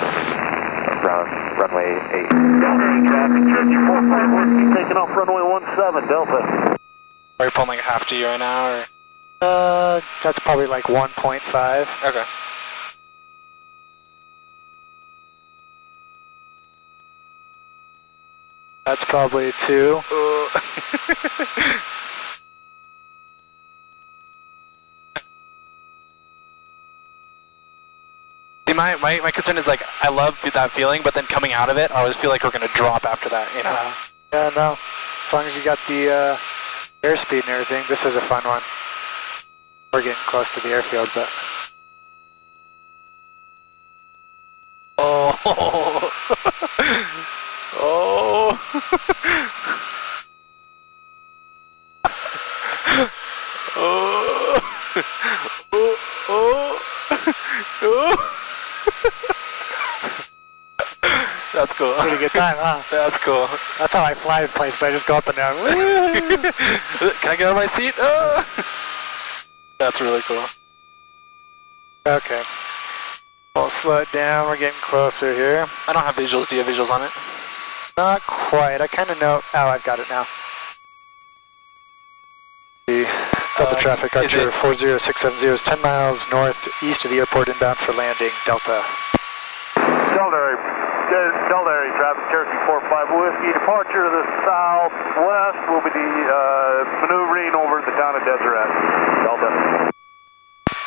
runway 8. Traffic, Church 45 Whiskey, taking off runway 17, Delta. Are you pulling like a half G right now, or? That's probably like 1.5. Okay. That's probably 2. See, my concern is like, I love that feeling, but then coming out of it, I always feel like we're going to drop after that, you know? Yeah, no. As long as you got the airspeed and everything, this is a fun one. We're getting close to the airfield, but... Oh. Oh. Oh. Oh. Oh. That's cool. Pretty good time, huh? That's cool. That's how I fly in places. I just go up and down. Can I get out of my seat? That's really cool. Okay. We'll slow it down. We're getting closer here. I don't have visuals. Do you have visuals on it? Not quite. I kind of know. Oh, I've got it now. The Delta traffic, is Archer it- 40670 is 10 miles northeast of the airport, inbound for landing, Delta. Delta area traffic, Cherokee 45 Whiskey. Departure to the southwest will be the maneuvering over the town of Deseret. Delta.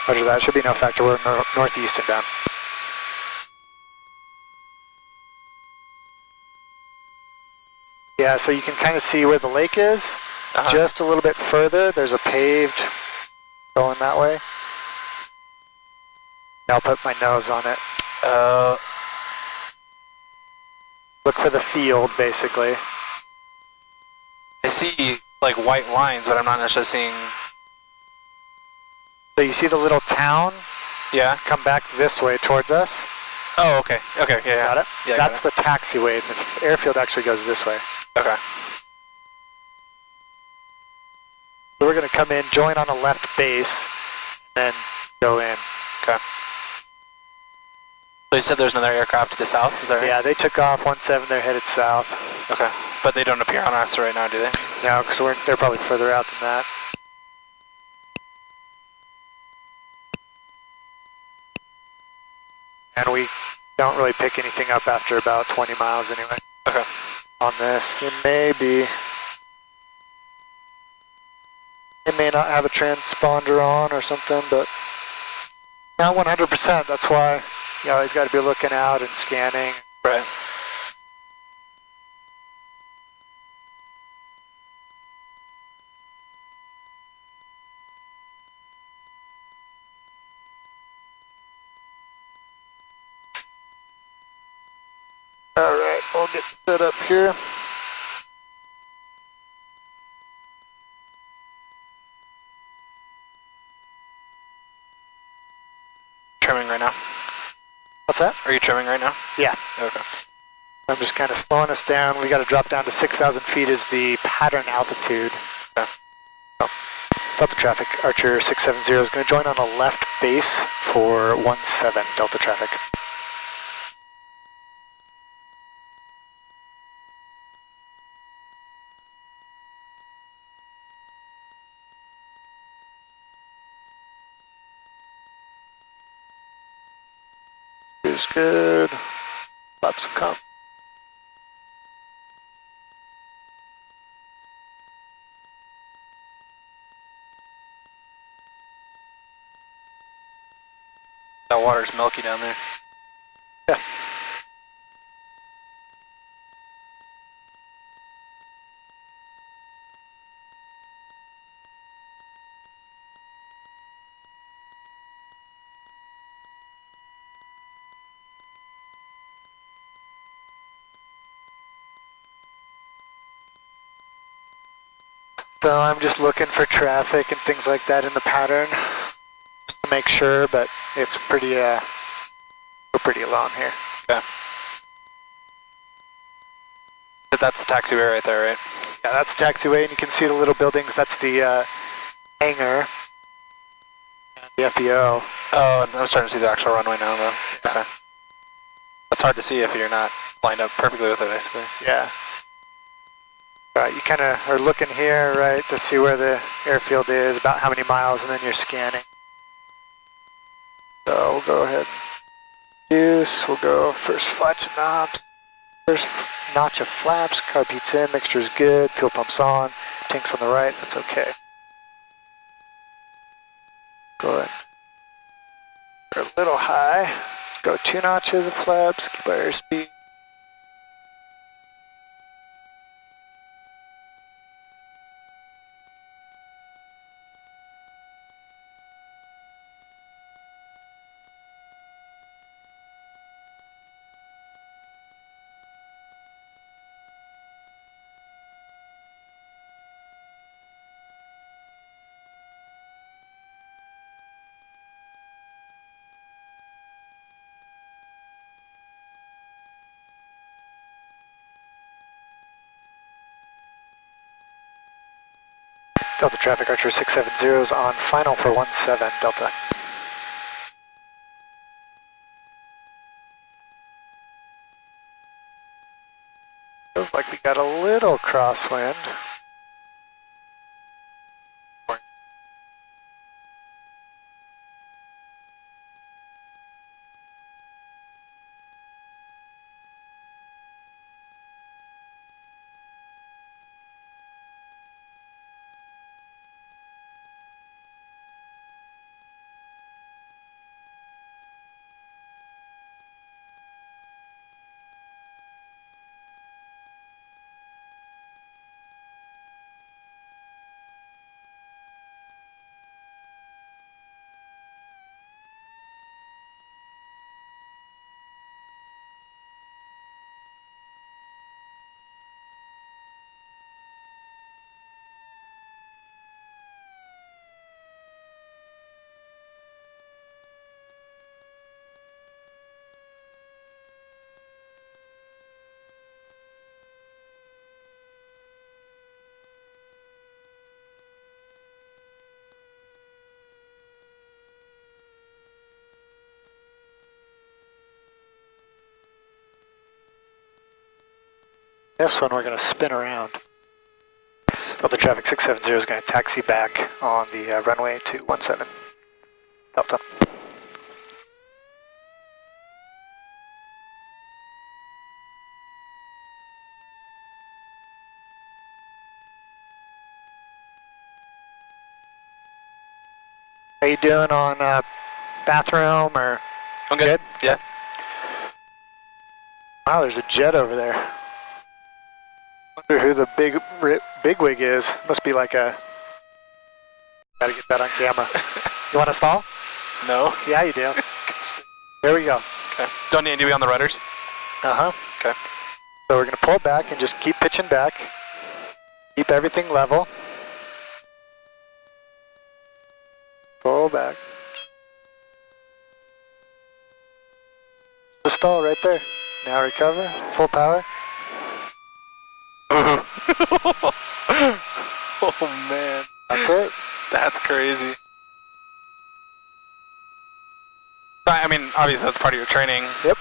Roger that. Should be no factor. We're northeast inbound. Yeah, so you can kind of see where the lake is. Just a little bit further, there's a paved going that way. I'll put my nose on it. Look for the field, basically. I see like white lines, but I'm not necessarily seeing. So you see the little town? Yeah. Come back this way towards us. Oh, okay. Okay. Yeah. Got it? Yeah. That's the taxiway. The airfield actually goes this way. Okay. So we're going to come in, join on a left base, and then go in. Okay. So you said there's another aircraft to the south, is that right? Yeah, they took off 17. They're headed south. Okay. But they don't appear on us right now, do they? No, because they're probably further out than that. And we don't really pick anything up after about 20 miles anyway. Okay. On this, it may be. It may not have a transponder on or something, but not 100%. That's why you always got to be looking out and scanning. Right. All right, we'll get set up here. Trimming right now. What's that? Are you trimming right now? Yeah. Okay. I'm just kind of slowing us down. We got to drop down to 6,000 feet is the pattern altitude. Okay. So, Delta traffic, Archer 670 is going to join on a left base for 17 Delta traffic. Is good. Flaps will come. That water's milky down there. Yeah. So I'm just looking for traffic and things like that in the pattern, just to make sure, but it's pretty, we're pretty alone here. Okay. But that's the taxiway right there, right? Yeah, that's the taxiway, and you can see the little buildings. That's the hangar, the FBO. Oh, and I'm starting to see the actual runway now, though. Yeah. Okay. That's hard to see if you're not lined up perfectly with it, basically. Yeah. You kind of are looking here, right, to see where the airfield is, about how many miles, and then you're scanning. So we'll go ahead and use. We'll go first flat to knobs. First notch of flaps, carb heats in, mixture is good, fuel pump's on, tank's on the right, that's okay. Go ahead. We're a little high. Go 2 notches of flaps, keep our airspeed. Delta traffic, Archer 670 is on final for 17 Delta. Feels like we got a little crosswind. This one we're going to spin around. Delta traffic 670 is going to taxi back on the runway to 17 Delta. How you doing on bathroom or? I'm good. Yeah. Wow, there's a jet over there. Wonder who the bigwig is. Must be like a. Gotta get that on camera. You want to stall? No. Yeah, you do. There we go. Okay. Don't need to be on the rudders? Uh-huh. Okay. So we're going to pull back and just keep pitching back. Keep everything level. Pull back. The stall right there. Now recover. Full power. Oh man. That's it. That's crazy. I mean, obviously that's part of your training. Yep.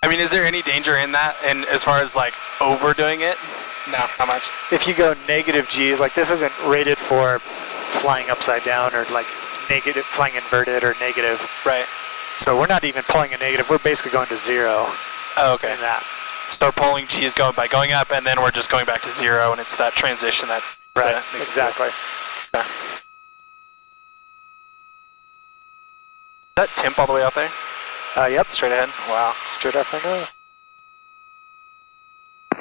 I mean, is there any danger in that, and as far as like overdoing it? No, not much. If you go negative G's, like this isn't rated for flying upside down or like negative, flying inverted or negative. Right. So we're not even pulling a negative. We're basically going to 0 Oh, okay. in that. So we're pulling G's by going up, and then we're just going back to 0, and it's that transition that Right. makes it Exactly. feel- Okay. Is that temp all the way out there? Yep. Straight ahead? Wow. Straight up our nose.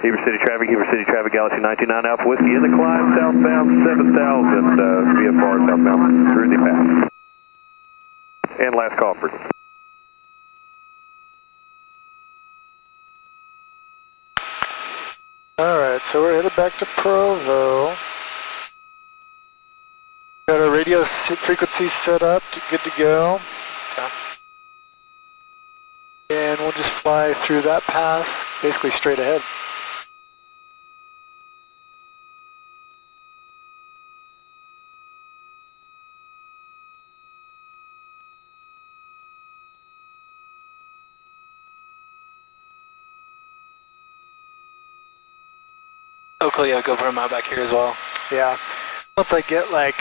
Heber City traffic, Galaxy 199 Alpha Whiskey in the climb, southbound 7000, VFR southbound through the pass. And last call frequency. Alright, so we're headed back to Provo. Got our radio frequency set up, good to go. Okay. And we'll just fly through that pass, basically straight ahead. Oh, cool. Yeah, GoPro mount back here as well. Yeah. Once I get like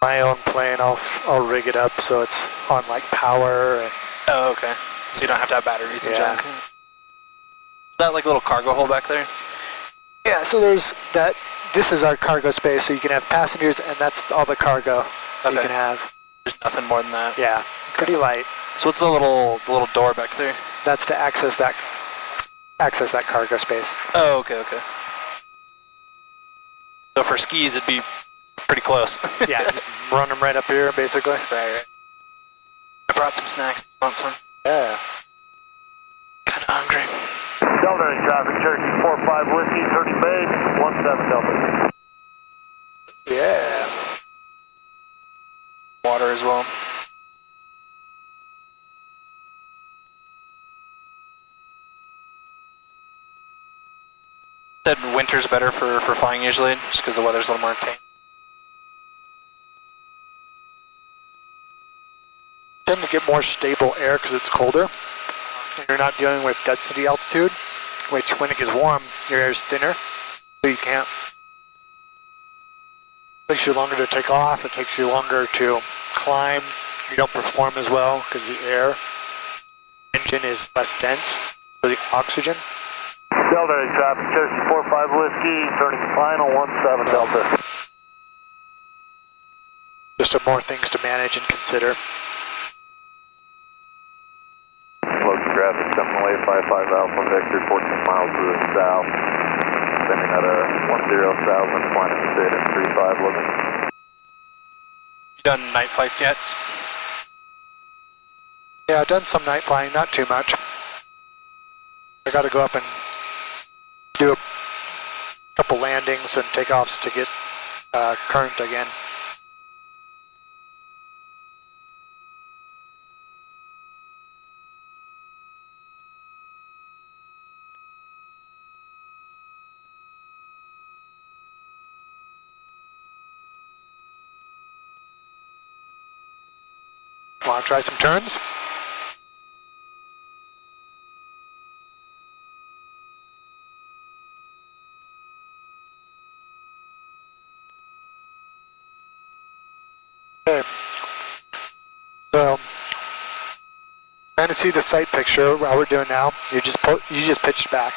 my own plane, I'll rig it up so it's on like power and Oh, okay. So you don't have to have batteries and Yeah. junk. Is that like a little cargo hole back there? yeah. So there's that. This is our cargo space, so you can have passengers, and that's all the cargo that you Okay. can have. There's nothing more than that. Yeah, pretty light. So what's the little door back there? That's to access that cargo space. Oh, okay, okay. So for skis, it'd be pretty close. Yeah, run them right up here, basically. Right. I brought some snacks. Want some? Yeah. Kind of hungry. Delta in traffic, Cherokee 45 Whiskey, turning base, 17 Delta. Yeah. Water as well. Said winter's better for flying usually, just because the weather's a little more tame. Tend to get more stable air because it's colder, and you're not dealing with density altitude, which when it gets warm, your air is thinner, so you can't. It takes you longer to take off. It takes you longer to climb. You don't perform as well because the air engine is less dense for the oxygen. Delta in traffic, Cherokee 45 Whiskey, turning final 17 Delta. Just some more things to manage and consider. Local traffic, Seminole 855 Alpha Vector, 14 miles to the south. Sending at a 10,000, flying at the data 35 looking. You done night flights yet? Yeah, I've done some night flying, not too much. I got to go up and do a couple landings and takeoffs to get current again. Want to try some turns? Okay. So, trying to see the sight picture. How we're doing now? You just pitched back.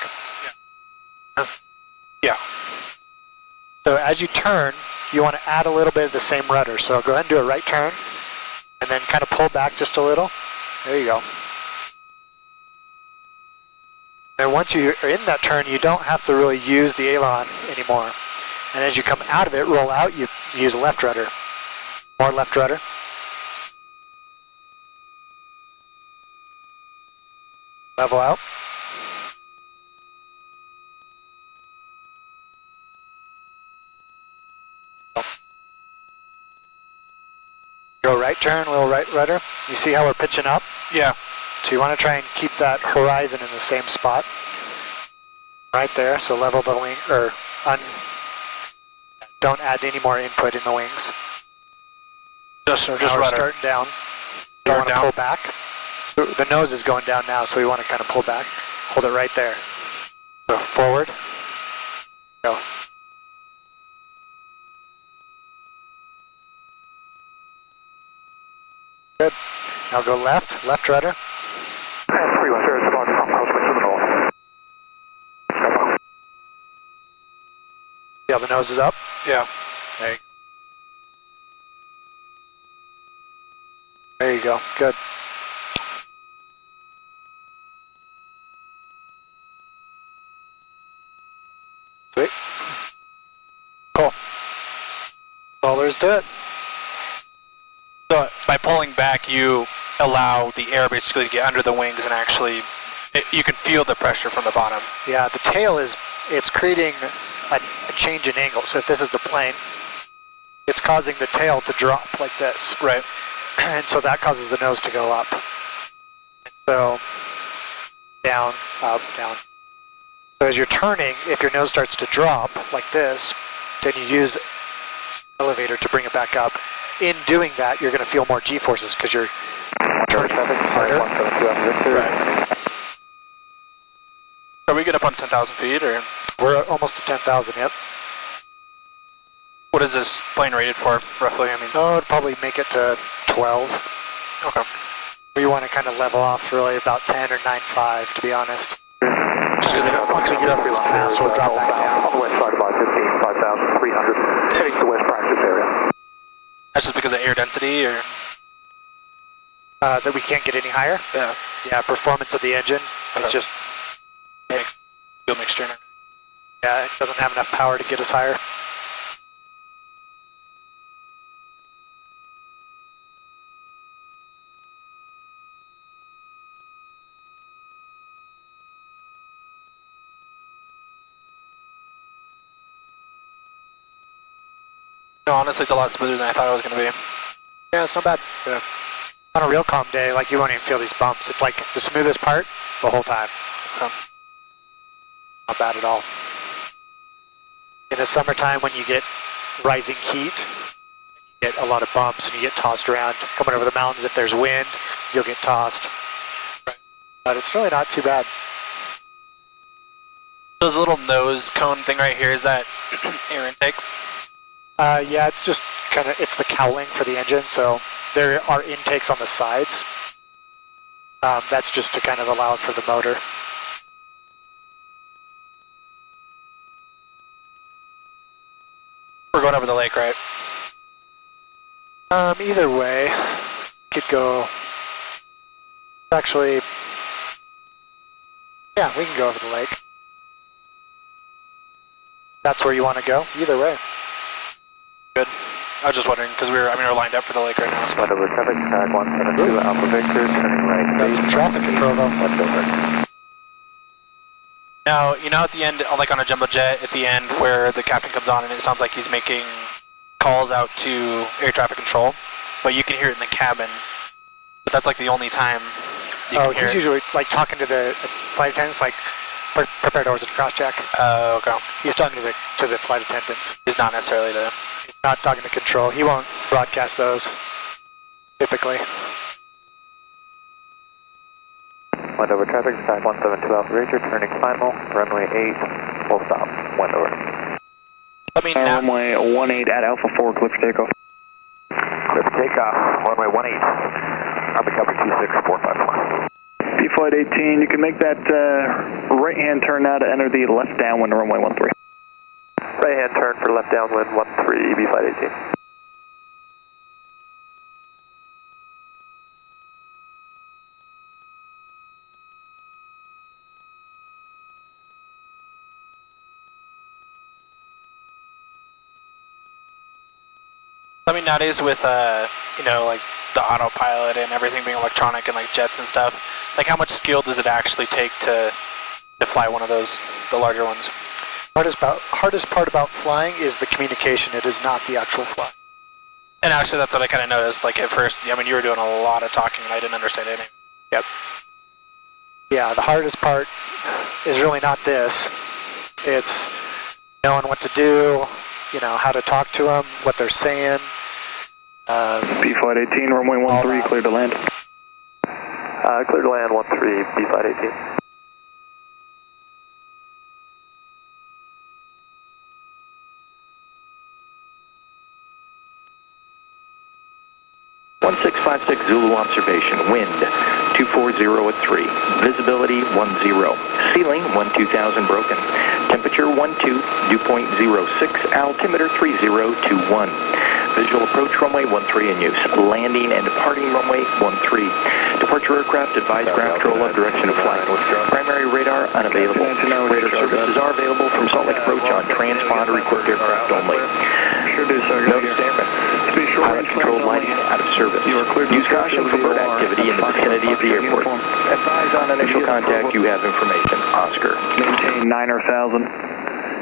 Yeah. So as you turn, you want to add a little bit of the same rudder. So go ahead and do a right turn, and then kind of pull back just a little. There you go. And once you are in that turn, you don't have to really use the aileron anymore. And as you come out of it, roll out, you use left rudder. More left rudder. Level out. Go right turn, little right rudder. You see how we're pitching up? Yeah. So you want to try and keep that horizon in the same spot. Right there, so level the wing, or don't add any more input in the wings. Just Now we're rudder. starting down. You want to down. pull back. So the nose is going down now, so we want to kind of pull back. Hold it right there. So forward. Go. Good. Now go left, left rudder. 31, sir, it's going from coast to the north. See how the nose is up? Yeah. There you go. There you go. Good. Sweet. Cool. That's all there is to it. So by pulling back, you allow the air basically to get under the wings and actually, you can feel the pressure from the bottom. Yeah, the tail it's creating a change in angle. So if this is the plane, it's causing the tail to drop like this. Right. And so that causes the nose to go up. So down, up, down. So as you're turning, if your nose starts to drop like this, then you use elevator to bring it back up. In doing that, you're going to feel more G-forces because you're turning harder. Right. Are we good up on 10,000 feet, or We're almost to 10,000, yep. what is this plane rated for, roughly? I mean, Oh, it'd probably make it to 12. okay. We want to kind of level off really about 10 or 9.5, to be honest. Just because Once we get over this pass, we'll drop back down. On the west side, about 5,300, heading to the west practice area. that's just because of air density, or That we can't get any higher. yeah, Yeah, performance of the engine. Okay. It's just, fuel mixture. yeah, it doesn't have enough power to get us higher. No, honestly, it's a lot smoother than I thought it was going to be. Yeah, it's not bad. Yeah. On a real calm day, like you won't even feel these bumps. It's like the smoothest part the whole time. Not bad at all. In the summertime when you get rising heat, you get a lot of bumps and you get tossed around. Coming over the mountains, if there's wind, you'll get tossed. But it's really not too bad. There's a little nose cone thing right here. Is that air intake? Yeah, it's just kind of, it's the cowling for the engine, so there are intakes on the sides. That's just to kind of allow it for the motor. We're going over the lake, right? Either way, could go, actually, yeah, we can go over the lake. That's where you want to go, either way. Good. I was just wondering, because we're lined up for the lake right now. So. Flight over traffic, tag 172 Alpha Victor, turning right. Got some traffic in Provo. Left over. Now, you know at the end, like on a jumbo jet, at the end where the captain comes on and it sounds like he's making calls out to air traffic control, but you can hear it in the cabin. But that's like the only time you can hear he's it. usually like talking to the flight attendants, like prepare doors and cross-check. Okay. He's talking to the flight attendants. He's not necessarily the... He's not talking to control. He won't broadcast those, typically. Wind over traffic, tag 172 Alpha Victor, turning final, runway 8, full stop, wind over. I mean, now... Runway 18 at Alpha 4, clear for takeoff. Clear for takeoff, runway 18, Army Copy 26454. Flight 18, you can make that right-hand turn now to enter the left downwind runway 13. Right hand turn for left downwind 13, EB Flight 18. I mean, nowadays with, you know, like the autopilot and everything being electronic and like jets and stuff, like how much skill does it actually take to fly one of those, the larger ones? Hardest part about flying is the communication. It is not the actual flying. And actually, that's what I kind of noticed. Like at first, I mean, you were doing a lot of talking, and I didn't understand anything. Yep. Yeah, the hardest part is really not this. It's knowing what to do, you know, how to talk to them, what they're saying. B Flight 18, runway 13, clear to land. Clear to land 13, B Flight 18. One 656 Zulu observation, wind 240 at 3, visibility 10, ceiling 2000 broken, temperature 12, dew point 06, altimeter 3021. Visual approach runway 13 in use, landing and departing runway 13. Departure aircraft advise ground control of direction of flight. Primary radar unavailable. Radar services are available from Salt Lake approach on transponder equipped aircraft only. Sure do, sir. Notice airman. Pilot control lighting out of service. Use caution for bird activity in the vicinity of the airport. Advise on initial contact you have information. Oscar. Maintain 9,000.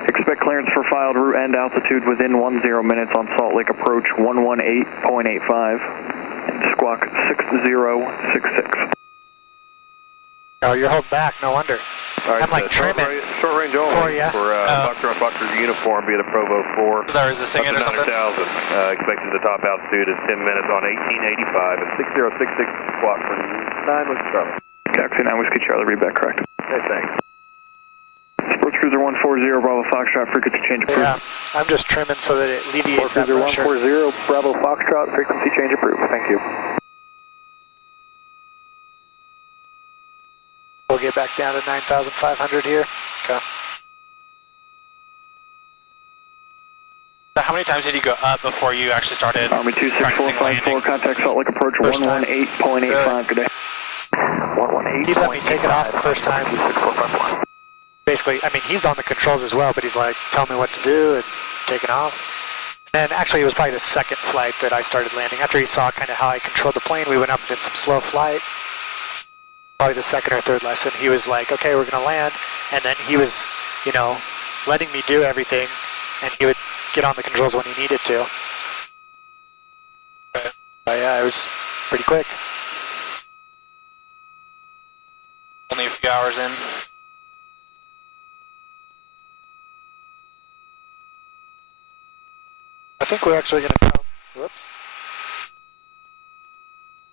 Expect clearance for filed route and altitude within 10 minutes on Salt Lake approach 118.85 and squawk 6066. Oh, you're holding back, no wonder. All right, I'm like trimming short range only for ya. Foxtrot Foxtrot uniform via the Provo 4. Was that resisting it or something? 9,000. Expected the top altitude is 10 minutes on 1885 and 6066 squawk for 9 with Charlie. Taxi 9 Whiskey Charlie, read back correct. Okay, thanks. Sports Cruiser 140, Bravo Foxtrot, frequency change approved. Yeah, I'm just trimming so that it alleviates that Cruiser pressure. 140, Bravo Foxtrot, frequency change approved. Thank you. We'll get back down to 9,500 here. Okay. So how many times did you go up before you actually started Army practicing 26454, landing? contact Salt Lake approach First time. 118.85 today. 118. He let me take it off the first time. Basically, I mean, he's on the controls as well, but he's like, tell me what to do and taking off. And actually, it was probably the second flight that I started landing. After he saw kind of how I controlled the plane, we went up and did some slow flight. Probably the second or third lesson, he was like, okay, we're going to land. And then he was, you know, letting me do everything, and he would get on the controls when he needed to. But yeah, it was pretty quick. Only a few hours in. I think we're actually going to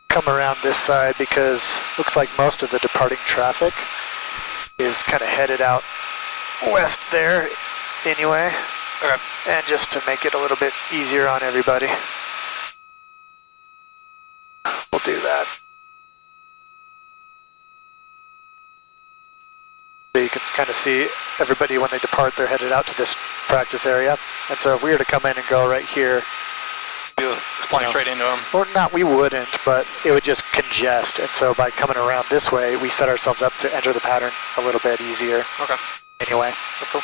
come around this side because looks like most of the departing traffic is kind of headed out west there anyway. Okay. And just to make it a little bit easier on everybody, we'll do that. So you can kind of see everybody when they depart, they're headed out to this practice area. And so if we were to come in and go right here, Flying straight into them. or not, we wouldn't, but it would just congest. And so by coming around this way, we set ourselves up to enter the pattern a little bit easier. Okay. Anyway, That's cool.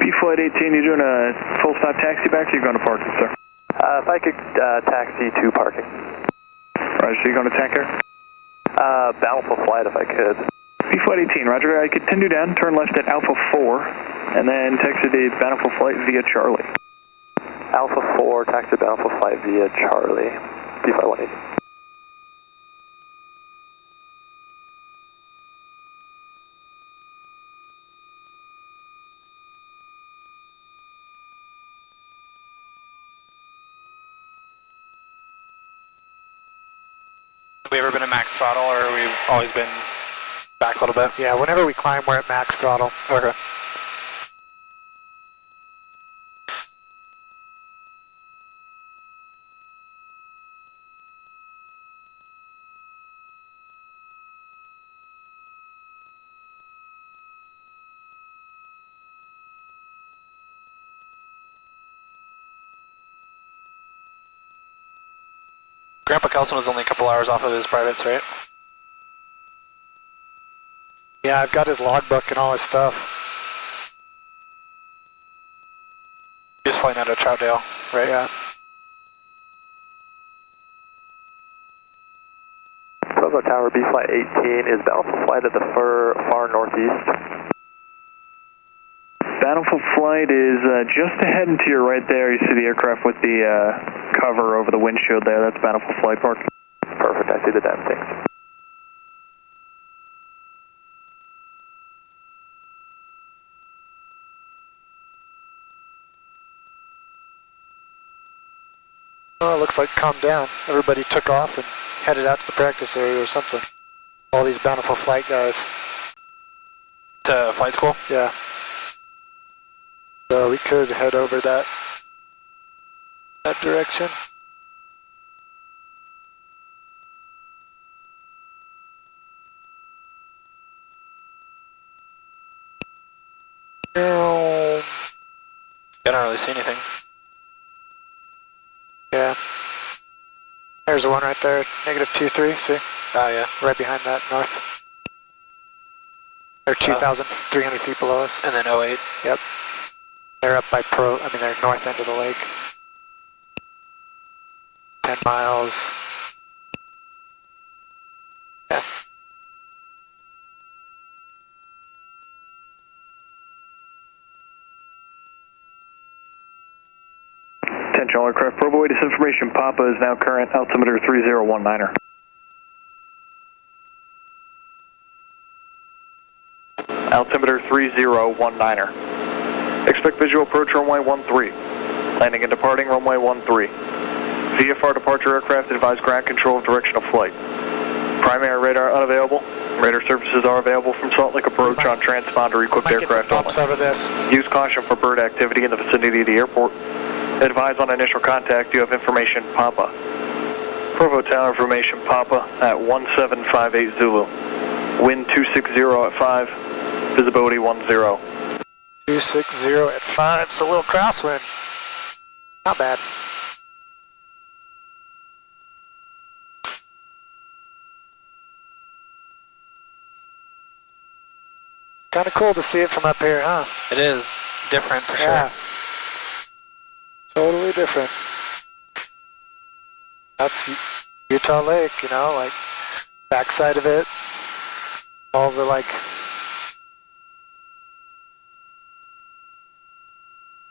B Flight 18, you doing a full stop taxi back or you going to parking, sir? If I could taxi to parking. Roger, so you're going to tanker? Alpha flight if I could. B Flight 18, roger. I continue down, turn left at Alpha 4, and then taxi to Bountiful Flight via Charlie. Alpha 4, taxi to Alpha flight via Charlie. B Flight 180. Have we ever been at max throttle, or have we always been back a little bit? yeah, whenever we climb, we're at max throttle. Okay. Grandpa Kelson was only a couple hours off of his privates, right? Yeah, I've got his logbook and all his stuff. He's flying out of Troutdale, right? Yeah. Provo Tower, B Flight 18 is Bountiful Flight at the far northeast. Bountiful Flight is just ahead and to your right there. You see the aircraft with the cover over the windshield there. That's Bountiful Flight Park. Perfect, I see the damn things. Oh, it looks like calmed down. Everybody took off and headed out to the practice area or something. All these Bountiful Flight guys. To flight school? Yeah. So we could head over that direction. I don't really see anything. Yeah. There's the one right there, -23, see? Oh, yeah. Right behind that north. They're 2,300 feet below us. And then 08. Yep. They're up by they're north end of the lake. 10 miles. Yeah. Attention all aircraft. Provo, latest information. Papa is now current altimeter 3019er. Altimeter 3019er. Expect visual approach runway 13. Landing and departing runway 13. VFR departure aircraft advise ground control of direction of flight. Primary radar unavailable. Radar services are available from Salt Lake approach on transponder equipped aircraft only. Over this. Use caution for bird activity in the vicinity of the airport. Advise on initial contact you have information Papa. Provo Tower information Papa at 1758 Zulu. Wind 260 at 5. Visibility 10. 260 at 5. It's a little crosswind. Not bad. Kind of cool to see it from up here, huh? It is different for Yeah. sure. Totally different. That's Utah Lake, you know, like backside of it. All the like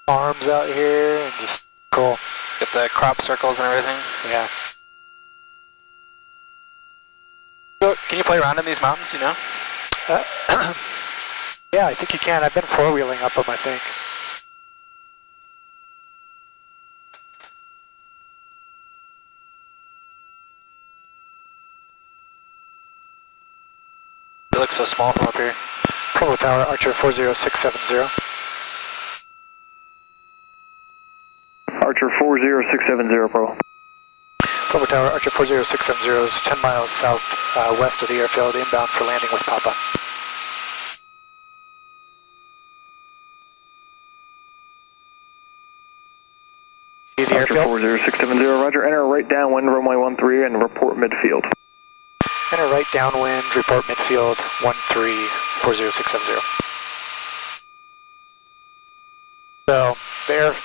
farms out here and just cool. Get the crop circles and everything. Yeah. Can you play around in these mountains, you know? Yeah, I think you can. I've been four-wheeling up them, I think. It looks so small from up here. Provo Tower, Archer 40670. Archer 40670, Provo. Provo Tower, Archer 40670 is 10 miles south west of the airfield, inbound for landing with Papa. See the Archer airfield? 40670, roger. Enter right downwind, runway 13 and report midfield. Enter right downwind, report midfield 134060. So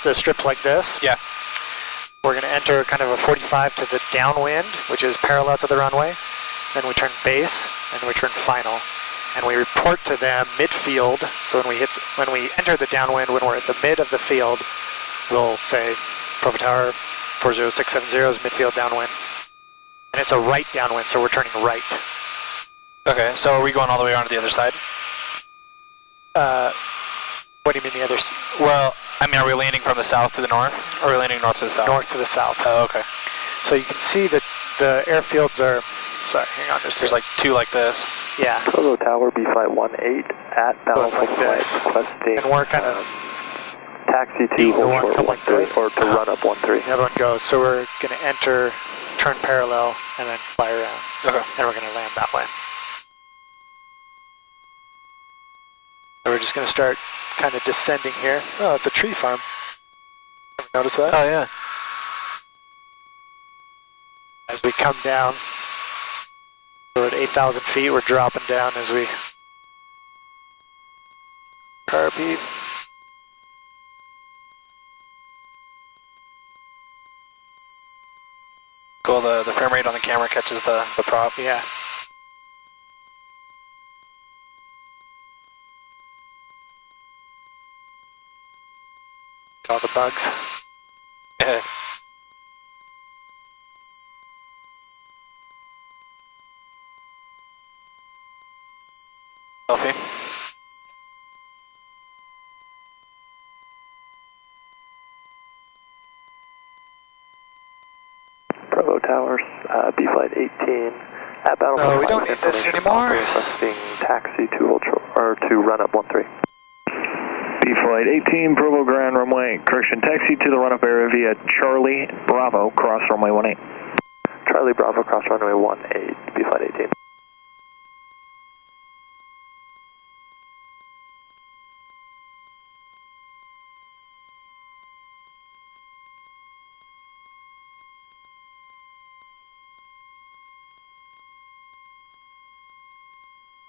the strip's like this. Yeah. We're going to enter kind of a 45 to the downwind, which is parallel to the runway. Then we turn base and we turn final. And we report to them midfield. So when we enter the downwind, when we're at the mid of the field, we'll say Provo Tower 40670 is midfield downwind. And it's a right downwind, so we're turning right. Okay, so are we going all the way around to the other side? What do you mean the other side? Well, I mean, are we landing from the south to the north? Or are we landing north to the south? North to the south. Oh, okay. So you can see that the airfields are, sorry, hang on just There's like two like this. yeah. Provo Tower, B Flight 18 at So it's Bountiful like this. Flight, requesting And we're kind of, taxi the to one hold come short like 13, this. or to run up 13. the other one goes. So we're going to enter, turn parallel, and then fly around. Okay. And we're going to land that way. So we're just going to start kind of descending here. Oh, it's a tree farm. Ever notice that? Oh, yeah. as we come down. So at 8,000 feet, we're dropping down as we carb heat. Cool, the frame rate on the camera catches the prop. Yeah. All the bugs. Selfie. Provo Towers, B Flight 18. At Battle No, we don't need this anymore. Requesting taxi to run up 13. B Flight 18, Provo Ground runway, correction, taxi to the run-up area via Charlie Bravo, cross runway 18. Charlie Bravo, cross runway 18, B Flight 18.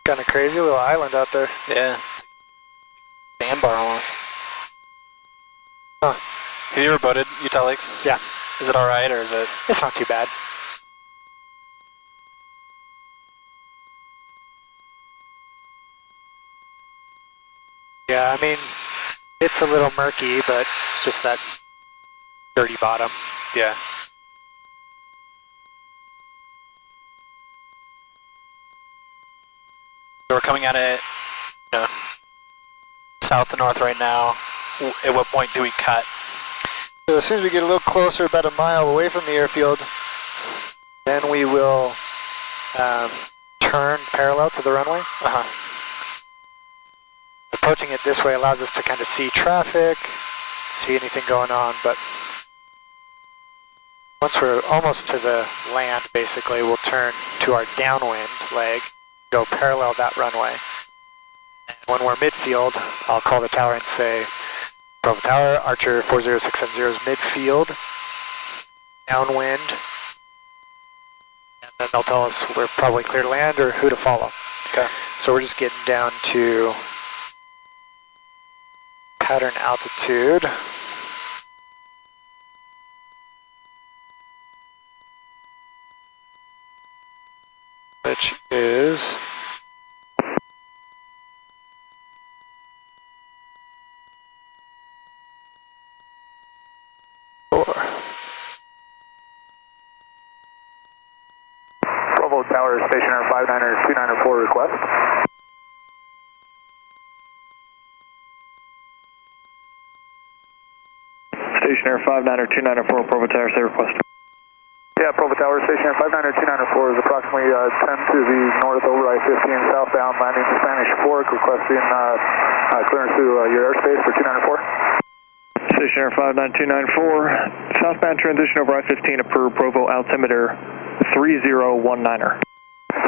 Kind of crazy little island out there. Yeah. Sandbar almost. Huh. Have you ever boated Utah Lake? Yeah. Is it alright or is it? It's not too bad. Yeah, I mean, it's a little murky, but it's just that dirty bottom. Yeah. So we're coming at it, south to north right now. At what point do we cut? So as soon as we get a little closer, about a mile away from the airfield, then we will turn parallel to the runway. Uh-huh. Approaching it this way allows us to kind of see traffic, see anything going on, but once we're almost to the land, basically, we'll turn to our downwind leg, go parallel that runway. And when we're midfield, I'll call the tower and say, Provo Tower, Archer 40670 is midfield, downwind, and then they'll tell us we're probably clear to land or who to follow. Okay. So we're just getting down to pattern altitude. Which is Provo Tower, stationer 59294 request. Stationair 59294, Provo Tower, say request. Yeah, Provo Tower, stationer 59294 is approximately 10 to the north over I-15 southbound, landing to Spanish Fork, requesting clearance to your airspace for 294. Stationair 59294, southbound transition over I-15 approved, Provo altimeter 3019er.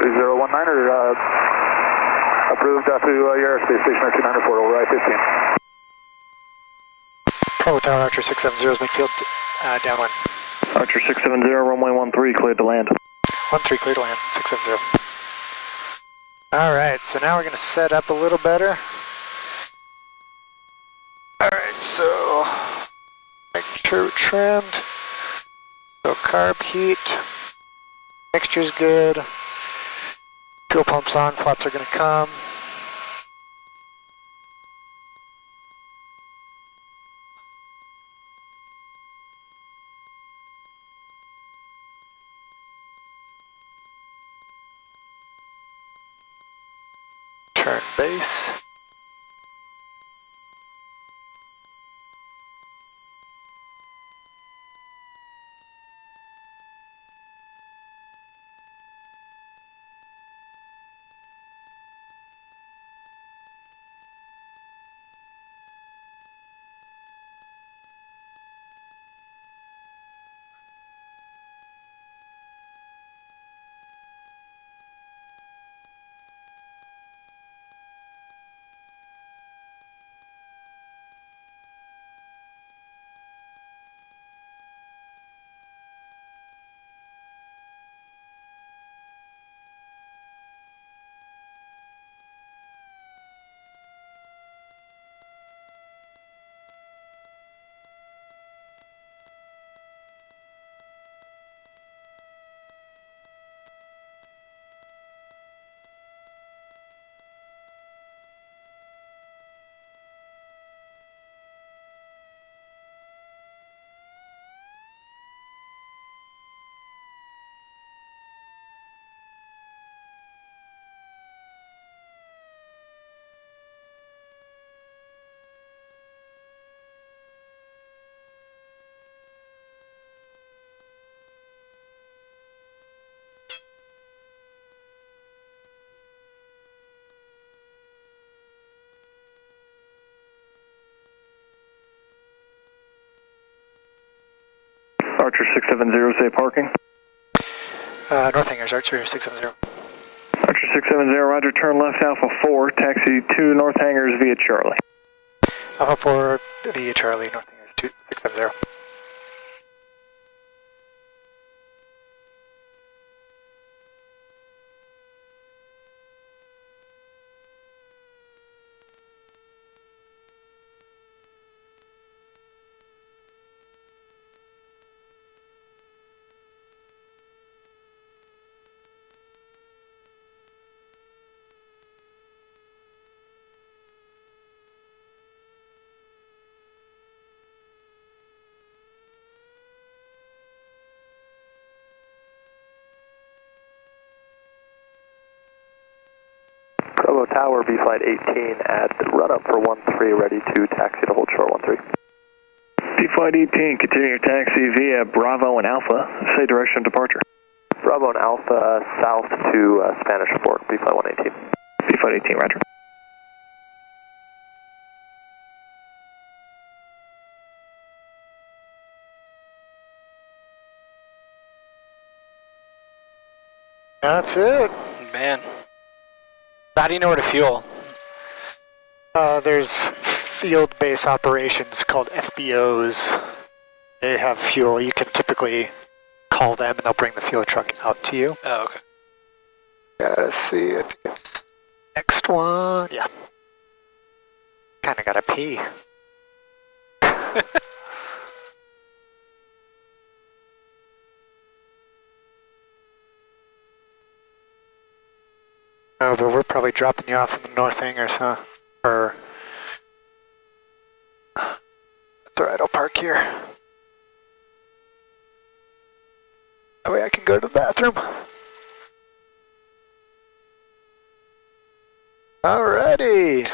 3019er, approved to your airspace, stationer 294 over I-15. Provo Tower, Archer 670 is midfield, downwind. Archer 670, runway 13, cleared to land. 13 clear to land, 670. All right, so now we're going to set up a little better. All right, so make sure we're trimmed. So carb heat, mixture's good. Fuel pump's on, flaps are going to come. Turn base. Archer 670, say parking. North hangars, Archer 670. Archer 670, roger, turn left Alpha 4, taxi to North hangars via Charlie. Alpha 4 via Charlie, North hangars 670. Provo Tower, B Flight 18 at run up for 13, ready to taxi to hold short 13. B Flight 18, continue your taxi via Bravo and Alpha, say direction of departure. Bravo and Alpha south to Spanish Fork, B Flight 118. B Flight 18, roger. That's it. Man. How do you know where to fuel? There's field base operations called FBOs. They have fuel. You can typically call them and they'll bring the fuel truck out to you. Oh, okay. Let's see if it's next one. Yeah. Kind of gotta pee. Oh, but we're probably dropping you off in the north hangars, huh? Or that's alright, I'll park here. That way I can go to the bathroom. Alrighty.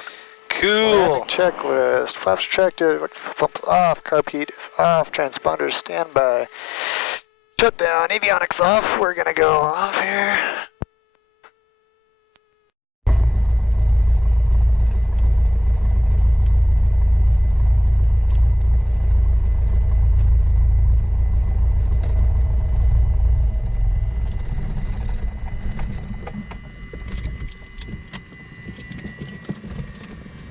Cool. Landing checklist. Flaps retracted, pumps off, carb heat is off, transponders standby. Shutdown, avionics off. We're gonna go off here.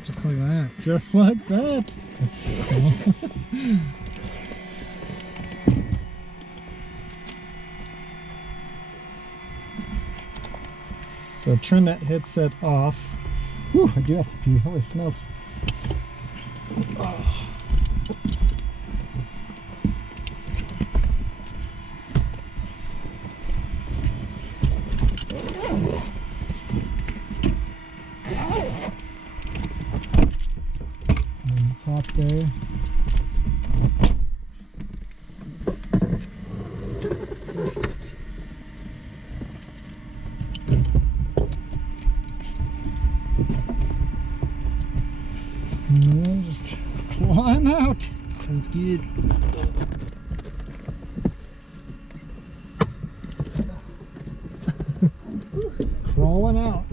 Just like that. Just like that. That's so cool. So turn that headset off. Whew, I do have to pee. Holy smokes. Oh. Top there. And just climb out. Sounds good. Crawling out.